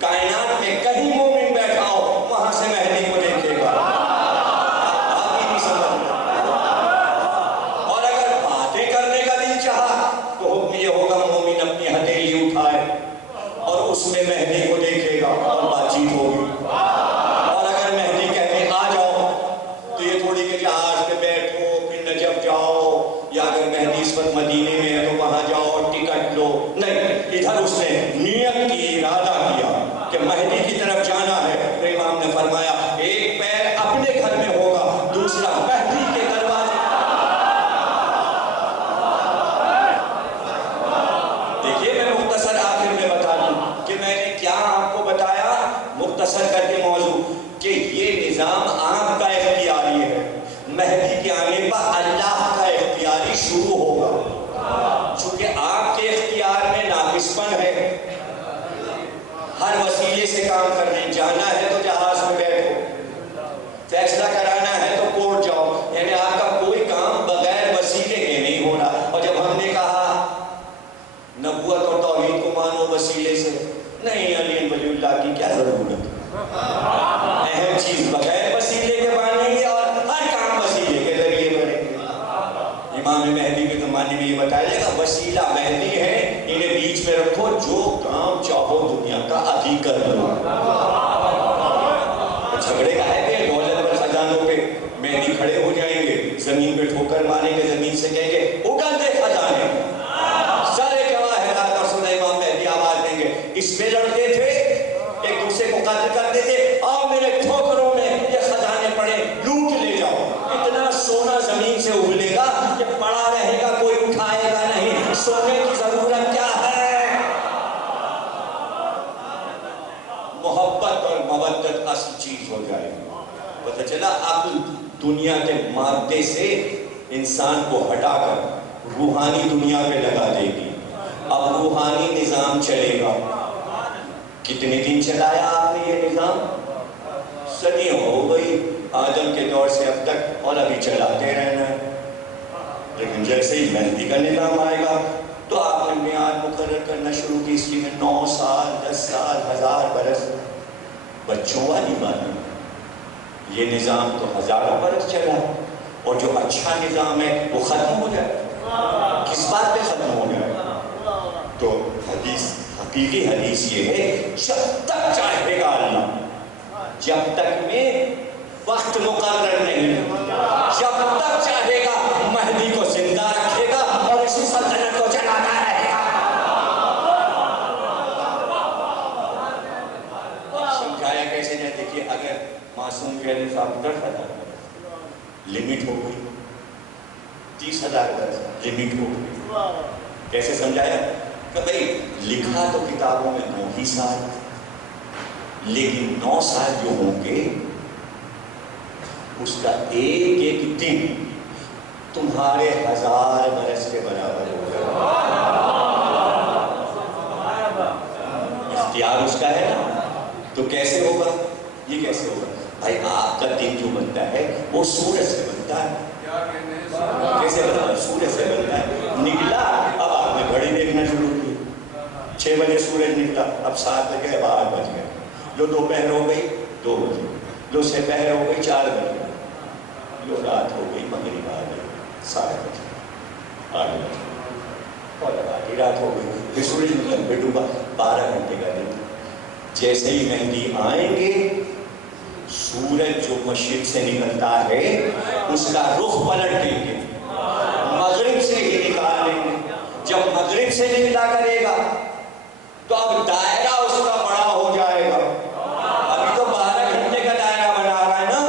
کائنات میں کہیں مومن بیٹھا ہو وہاں سے مہدی کو دیکھے گا۔ آپ ہی نہیں سمجھ۔ اور اگر باتیں کرنے کا دل چاہا تو حکم یہ ہوگا مومن اپنی ہتھیلی اٹھائے اور اس میں مہدی کو دیکھے گا اور بات چیت ہوگی۔ اور اگر مہدی کہتے آ جاؤ تو یہ تھوڑی کہ جہاز پہ بیٹھو پھر نجف جاؤ، یا اگر مہدی اس وقت مدینے میں ہے تو وہاں جاؤ ٹکٹ لو، نہیں، ادھر اس نے نیت کی، ارادہ کیا کہ مہدی کی طرف جانا ہے۔ تو امام نے فرمایا ایک پیر اپنے گھر میں ہوگا، دوسرا مہدی کے دروازے۔ دیکھیے میں مختصر آخر میں بتا دوں کہ میں نے کیا آپ کو بتایا، مختصر کر کے موضوع کہ یہ نظام آپ کا اختیاری ہے، مہدی کے آنے پر اللہ کا اختیاری شروع ہوگا۔ جانا ہے تو جہاز میں بیٹھو، فیصلہ کرانا ہے تو کورٹ جاؤ، یعنی آپ کا کوئی کام بغیر وسیلے کے نہیں ہو رہا۔ اور جب ہم نے کہا نبوت اور توحید کو مانو وسیلے سے، نہیں علی ولی اللہ کی کیا ضرورت ہے، اہم چیز بغیر وسیلے کے مانیں گے اور ہر کام وسیلے کے ذریعے کریں گے۔ امام مہدی کے زمانے میں یہ بتایا جائے گا وسیلہ مہدی ہے، انہیں بیچ میں رکھو، جو کام چاہو دنیا کا ابھی کر لو۔ جھگڑے کا ہے کہ دولت اور خزانوں پہ مہدی کھڑے ہو جائیں گے، زمین پہ ٹھوکر ماریں گے، زمین سے کہیں گے اٹھا دے خزانے، سارے جواہرات اور سنہ امام مہدی آواز دیں گے۔ اس پہ لڑتے تھے، ایک دوسرے کو قتل کرتے تھے، آؤ میرے ٹھوکروں میں یہ خزانے پڑے، لوٹ لے جاؤ۔ اتنا سونا زمین سے اگلے گا کہ پڑا رہے گا، کوئی اٹھائے گا نہیں۔ سونے کی ضرورت کیا ہے؟ محبت اور مودت اصل چیز ہو جائے گی۔ پتہ چلا عقل دنیا کے مادے سے انسان کو ہٹا کر روحانی دنیا پہ لگا دے گی۔ اب روحانی نظام چلے گا۔ کتنے دن چلایا آپ نے یہ نظام؟ صدیوں ہو گئی، آدم کے دور سے اب تک، اور ابھی چلاتے رہنا ہے۔ لیکن جیسے ہی مہدی کا نظام آئے گا تو آپ نے میعاد مقرر کرنا شروع کی، اس کی میں 9 سال 10 سال 1000 برس، بچوں والی بات ہے۔ یہ نظام تو ہزاروں برس چلا، اور جو اچھا نظام ہے وہ ختم ہو جائے۔ کس بات پہ ختم ہو جائے؟ تو حدیث، حقیقی حدیث یہ ہے، جب تک چاہے گا اللہ، جب تک میں وقت مقرر نہیں، جب تک چاہے گا مہدی کو زندہ رکھے گا اور اسی سلطنت کو چلاتا رہے گا۔ سمجھایا کیسے جائے؟ دیکھیے اگر معصوم کے علیہ صاحب 10,000 لمٹ ہو گئی، 30,000 لمٹ ہو گئی، کیسے سمجھایا کہ بھئی لکھا تو کتابوں میں 9 ہی سال، لیکن 9 سال جو ہوں گے اس کا ایک ایک دن تمہارے 1000 برس کے برابر ہوگا۔ اختیار اس کا ہے نا، تو کیسے ہوگا؟ یہ کیسے ہوگا؟ بھائی آپ کا دن جو بنتا ہے وہ سورج سے بنتا ہے۔ کیسے بنتا ہے؟ سورج سے بنتا ہے۔ نکلا، اب آپ نے گھڑی دیکھنا شروع کی، 6 بجے سورج نکلا، اب 7 بجے، اب 8 بج گئے، لو دوپہر ہو گئی 2 بجے، لو سپہر ہو گئی 4 بجے، لو رات ہو گئی مغرب آ گئی 7 بجے، 8 بجے، اور اب آدھی رات ہو گئی، پھر سورج نکل پہ ڈوبا، 12 گھنٹے کا دن۔ جیسے ہی مہدی آئیں گے، سورج جو مشرق سے نکلتا ہے اس کا رخ پلٹ دیں گے، مغرب سے ہی نکال لیں گے۔ جب مغرب سے نکلا کرے گا تو اب دائرہ اس کا بڑا ہو جائے گا۔ ابھی تو 12 گھنٹے کا دائرہ بنا رہا ہے نا،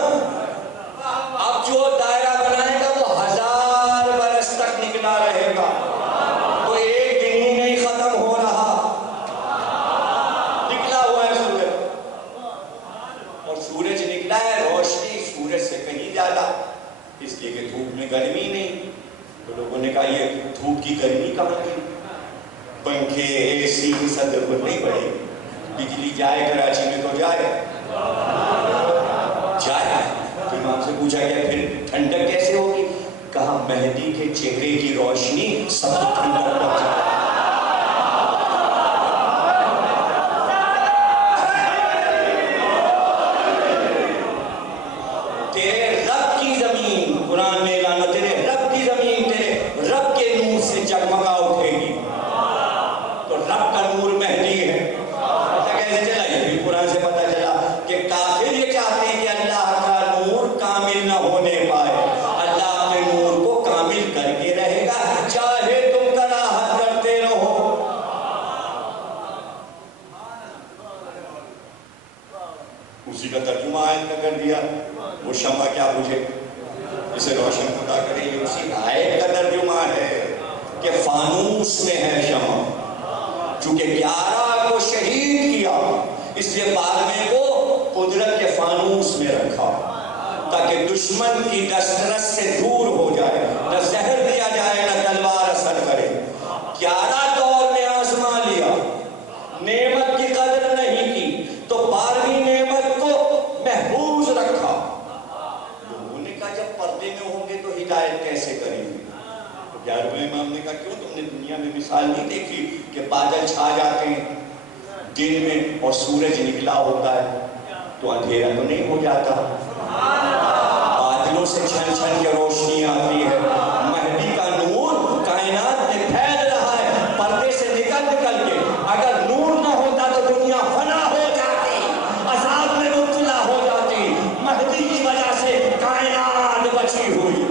اب جو دائرہ بنائے گا وہ 1000 برس تک نکلا رہے گا، تو ایک دن ہی نہیں ختم ہو رہا، نکلا ہوا ہے سورج، اور سورج نکلا ہے، روشنی سورج سے کہیں زیادہ، اس لیے کہ دھوپ میں گرمی نہیں۔ تو لوگوں نے کہا یہ دھوپ کی گرمی کہاں کی؟ پنکھے اے سی کی صدر پر نہیں پڑے، بجلی جائے کراچی میں تو جائے جائے۔ تو امام سے پوچھا گیا پھر ٹھنڈک کیسے ہوگی؟ کہا مہدی کے چہرے کی روشنی سب کو ٹھنڈک پہنچائے۔ تیرے رب کی زمین، قرآن میں اعلان ہے، تیرے رب کی زمین تیرے رب کے نور سے جگمگا اٹھے گی، تو رب کا نور مہدی ہے۔ پتہ کیسے چلا؟ یہ بھی قرآن سے پتہ چلا کہ کافر یہ چاہتے ہیں کہ اللہ کا نور کامل نہ ہونے پائے، اللہ اپنے نور کو کامل کر کے رہے گا، چاہے تم کراہت کرتے رہو۔ اسی کا ترجمہ آیت میں کر دیا، وہ شمع کیا بجھے اسے روشن خدا کرے، یہ اسی آیت کا ترجمہ ہے کہ فانوس میں ہے شمع، چونکہ 11 کو شہید کیا اس لیے 12ویں کو قدرت کے فانوس میں رکھا تاکہ دشمن کی دسترس سے دور ہو جائے، نہ زہر دیا جائے نہ تلوار اثر کرے۔ 11 دور میں آزما لیا، نعمت کی قدر نہیں کی، تو 12ویں تم نے دنیا میں مثال نہیں دیکھی کہ بادل چھا جاتے ہیں دن میں اور سورج نکلا ہوتا ہے تو اندھیرا تو نہیں ہو جاتا، بادلوں سے چھن چھن کے روشنی آتی ہے، مہدی کا نور کائنات میں پھیل رہا ہے پردے سے نکل نکل کے، اگر نور نہ ہوتا تو دنیا فنا ہو جاتی، عذاب میں مبتلا ہو جاتی، مہدی کی وجہ سے کائنات بچی ہوئی۔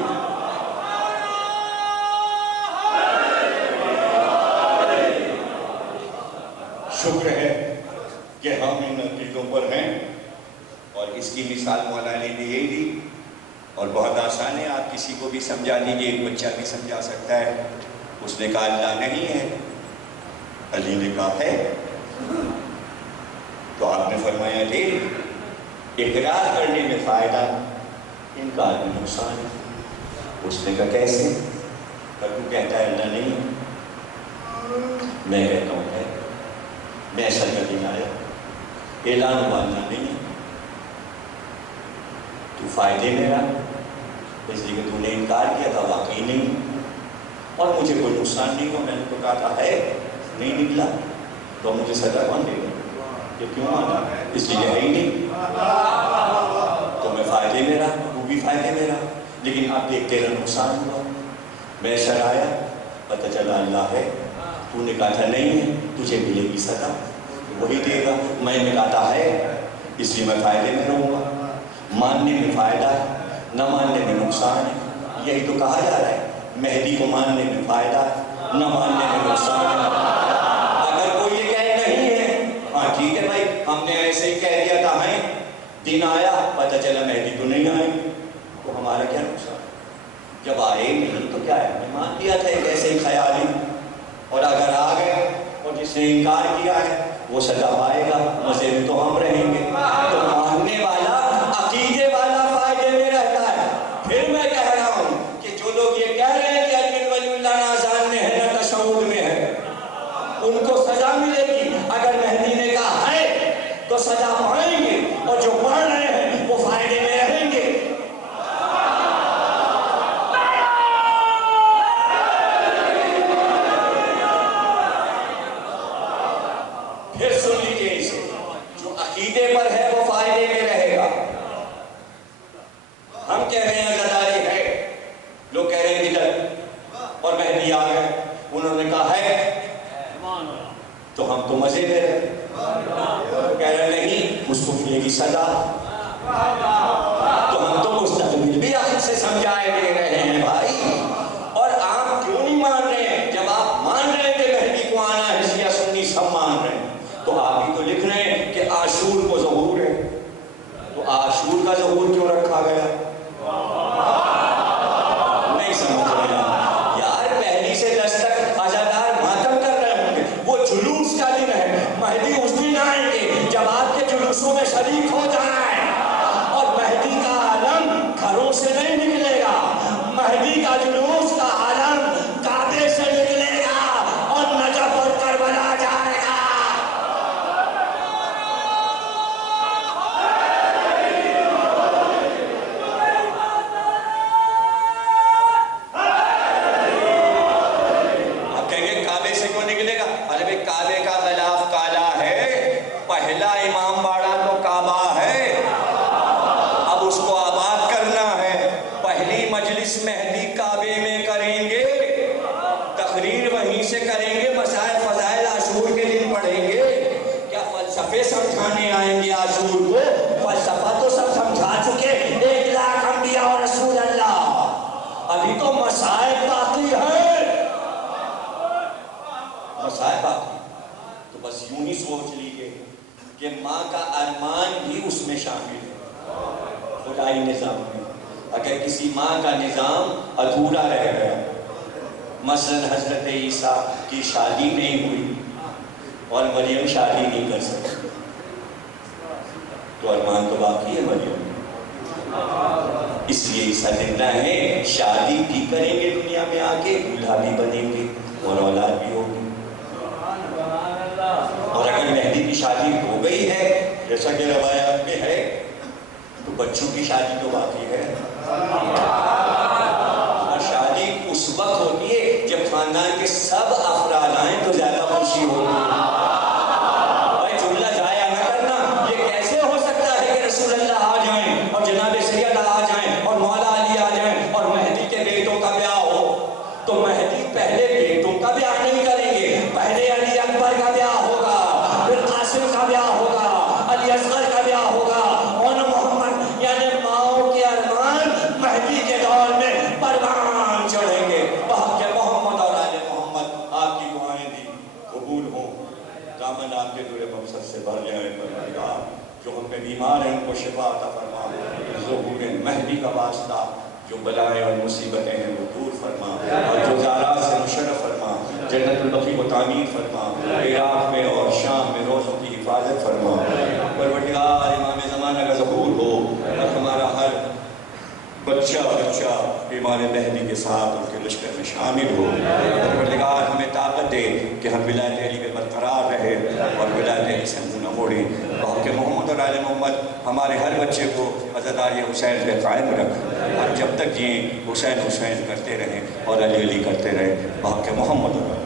شکر ہے کہ ہم ان عقیدوں پر ہیں، اور اس کی مثال مولانا نے بھی یہی دی، اور بہت آسان ہے، آپ کسی کو بھی سمجھا دیجیے، ایک بچہ بھی سمجھا سکتا ہے۔ اس نے کہا اللہ نہیں ہے، علی نے کہا ہے، تو آپ نے فرمایا ٹھیک، اقرار کرنے میں فائدہ، انکار میں نقصان ہے۔ اس نے کہا کیسے؟ تو کہتا ہے اللہ نہیں ہے، میں کہتا ہوں ہے، میں ایسا کا دن آیا، اعلان ماننا نہیں ہے، تو فائدے میں رہا، اس لیے کہ تو نے انکار کیا تھا واقعی نہیں، اور مجھے کوئی نقصان نہیں ہوا، میں نے تو کہا تھا ہے، نہیں نکلا، تو مجھے سزا کون دے گا؟ کہ کیوں مانا؟ اس لیے ہے ہی نہیں، تو میں فائدے میں رہا، تو بھی فائدے میں رہا، لیکن اب دیکھ تیرا نقصان ہوا، میں شرایا، پتہ چلا اللہ ہے، تو نے کہا تھا نہیں ہے، تجھے ملے گی سزا، وہی دے گا، میں نے کہا تھا ہے، اس لیے میں فائدے میں رہوں گا۔ ماننے میں فائدہ ہے، نہ ماننے میں نقصان ہے، یہی تو کہا جا رہا ہے، مہدی کو ماننے میں فائدہ ہے، نہ ماننے میں نقصان ہے۔ اگر کوئی یہ کہے نہیں ہے، ہاں ٹھیک ہے بھائی، ہم نے ایسے ہی کہہ دیا تھا، ہے دن آیا، پتہ چلا مہدی تو نہیں آئی، تو ہمارا کیا نقصان ہے؟ جب آئے نہیں تو کیا ہے، ہم نے مان لیا تھا ایک ایسے ہی خیالی، اور اگر آ گئے اور جس نے انکار کیا ہے وہ سزا پائے گا، مزے میں تو ہم رہیں گے۔ تو ماننے والا، عقیدے والا فائدے میں رہتا ہے۔ پھر میں کہہ رہا ہوں کہ جو لوگ یہ کہہ رہے ہیں کہ علی ولی اللہ نہ اذان میں ہے نہ تشہد میں ہے، ان کو سزا ملے گی، اگر مہدی نے کہا ہے تو سزا پائیں گے، اور جو پڑھ رہے ہیں وہ فائدے میں رہیں گے۔ پھر سن لیجیے اسے، جو عقیدے پر ہے وہ فائدے میں رہے گا۔ ہم کہہ رہے ہیں غداری ہے، لوگ کہہ رہے ہیں بدعت، اور مہدی آ گئے، انہوں نے کہا ہے تو ہم تو مزے میں رہے، کہہ رہے نہیں اس کو ملے گی سزا، تو ہم تو مستقبل بھی آپ سے سمجھائے دے رہے ہیں بھائی، اور آپ کیوں نہیں مان رہے ہیں؟ جب آپ مان رہے ہیں کہ مہدی کو آنا ہے، شیعہ سنی سب مان رہے ہیں، تو آپ ہی تو لکھ رہے ہیں کہ عاشور کو ظہور ہے، تو عاشور کا ظہور کیوں رکھا گیا؟ نہیں سمجھ رہے ہیں یار، پہلی سے 10 تک عزادار ماتم کر رہے ہوں گے، وہ جلوس کا دن ہے، مہدی اس دن آئیں گے جب آپ کے جلوسوں میں شریک ہو جائیں، اور مہدی کا عالم گھروں سے نہیں نکلے گا، مہدی کا جلوس کا عالم کعبے سے نکلے گا اور نجف اور کربلا جائے گا۔ آپ کہیں گے کعبے سے کیوں نکلے گا؟ ارے بھائی کعبے کا غلاف کالا ہے، پہلا امام باڑہ تو کعبہ ہے، اب اس کو آباد کرنا ہے، پہلی مجلس مہدی کعبے میں کریں گے، تقریر وہیں سے کریں گے، مسائل فضائل عاشور کے دن پڑھیں گے، کیا فلسفے سمجھانے آئیں گے عاشور کو؟ فلسفہ تو سب سمجھا چکے 1 لاکھ انبیاء اور رسول اللہ، ابھی تو مسائل باقی ہیں، مسائل باقی، تو بس یوں ہی سوچ لیجئے کہ ماں کا ارمان بھی اس میں شامل ہے، خدائی نظام میں۔ اگر کسی ماں کا نظام ادھورا رہ گیا، مثلا حضرت عیسیٰ کی شادی نہیں ہوئی اور مریم شادی نہیں کر سکتی، تو ارمان تو باقی ہے مریم، اس لیے عیسیٰ زندہ ہیں، شادی بھی کریں گے دنیا میں آ کے، دولہا بھی بنیں گے اور اولاد بھی ہوگی۔ اور اگر مہدی کی شادی ہو گئی ہے جیسا کہ روایات میں ہے، تو بچوں کی شادی تو باقی ہے، اور شادی اس وقت ہوتی ہے جب خاندان کے سب نور مقصد سے بھر جائے پروردگار، جو ہم پہ بیمار ہیں ان کو شفا عطا فرما، ظہور مہدی کا واسطہ، جو بلائیں اور مصیبتیں ہیں وہ دور فرما، اور جو زارات سے مشرف فرما، جنت البقیع کو تعمیر فرما، عراق میں اور شام میں روزوں کی حفاظت فرما۔ پروردگار امام زمانہ کا ظہور ہو اور ہمارا ہر بچہ امام مہدی کے ساتھ ان کے لشکر میں شامل ہو۔ پروردگار ہمیں طاقت دے کہ ہم ولایت علی پہ برقرار رہے اور ولایت علی سے منہ نہ موڑیں۔ بحق محمد اور آل محمد ہمارے ہر بچے کو حضرت آل حسین پہ قائم رکھ، اور جب تک جئیں حسین حسین کرتے رہیں اور علی علی کرتے رہیں۔ بحق محمد اور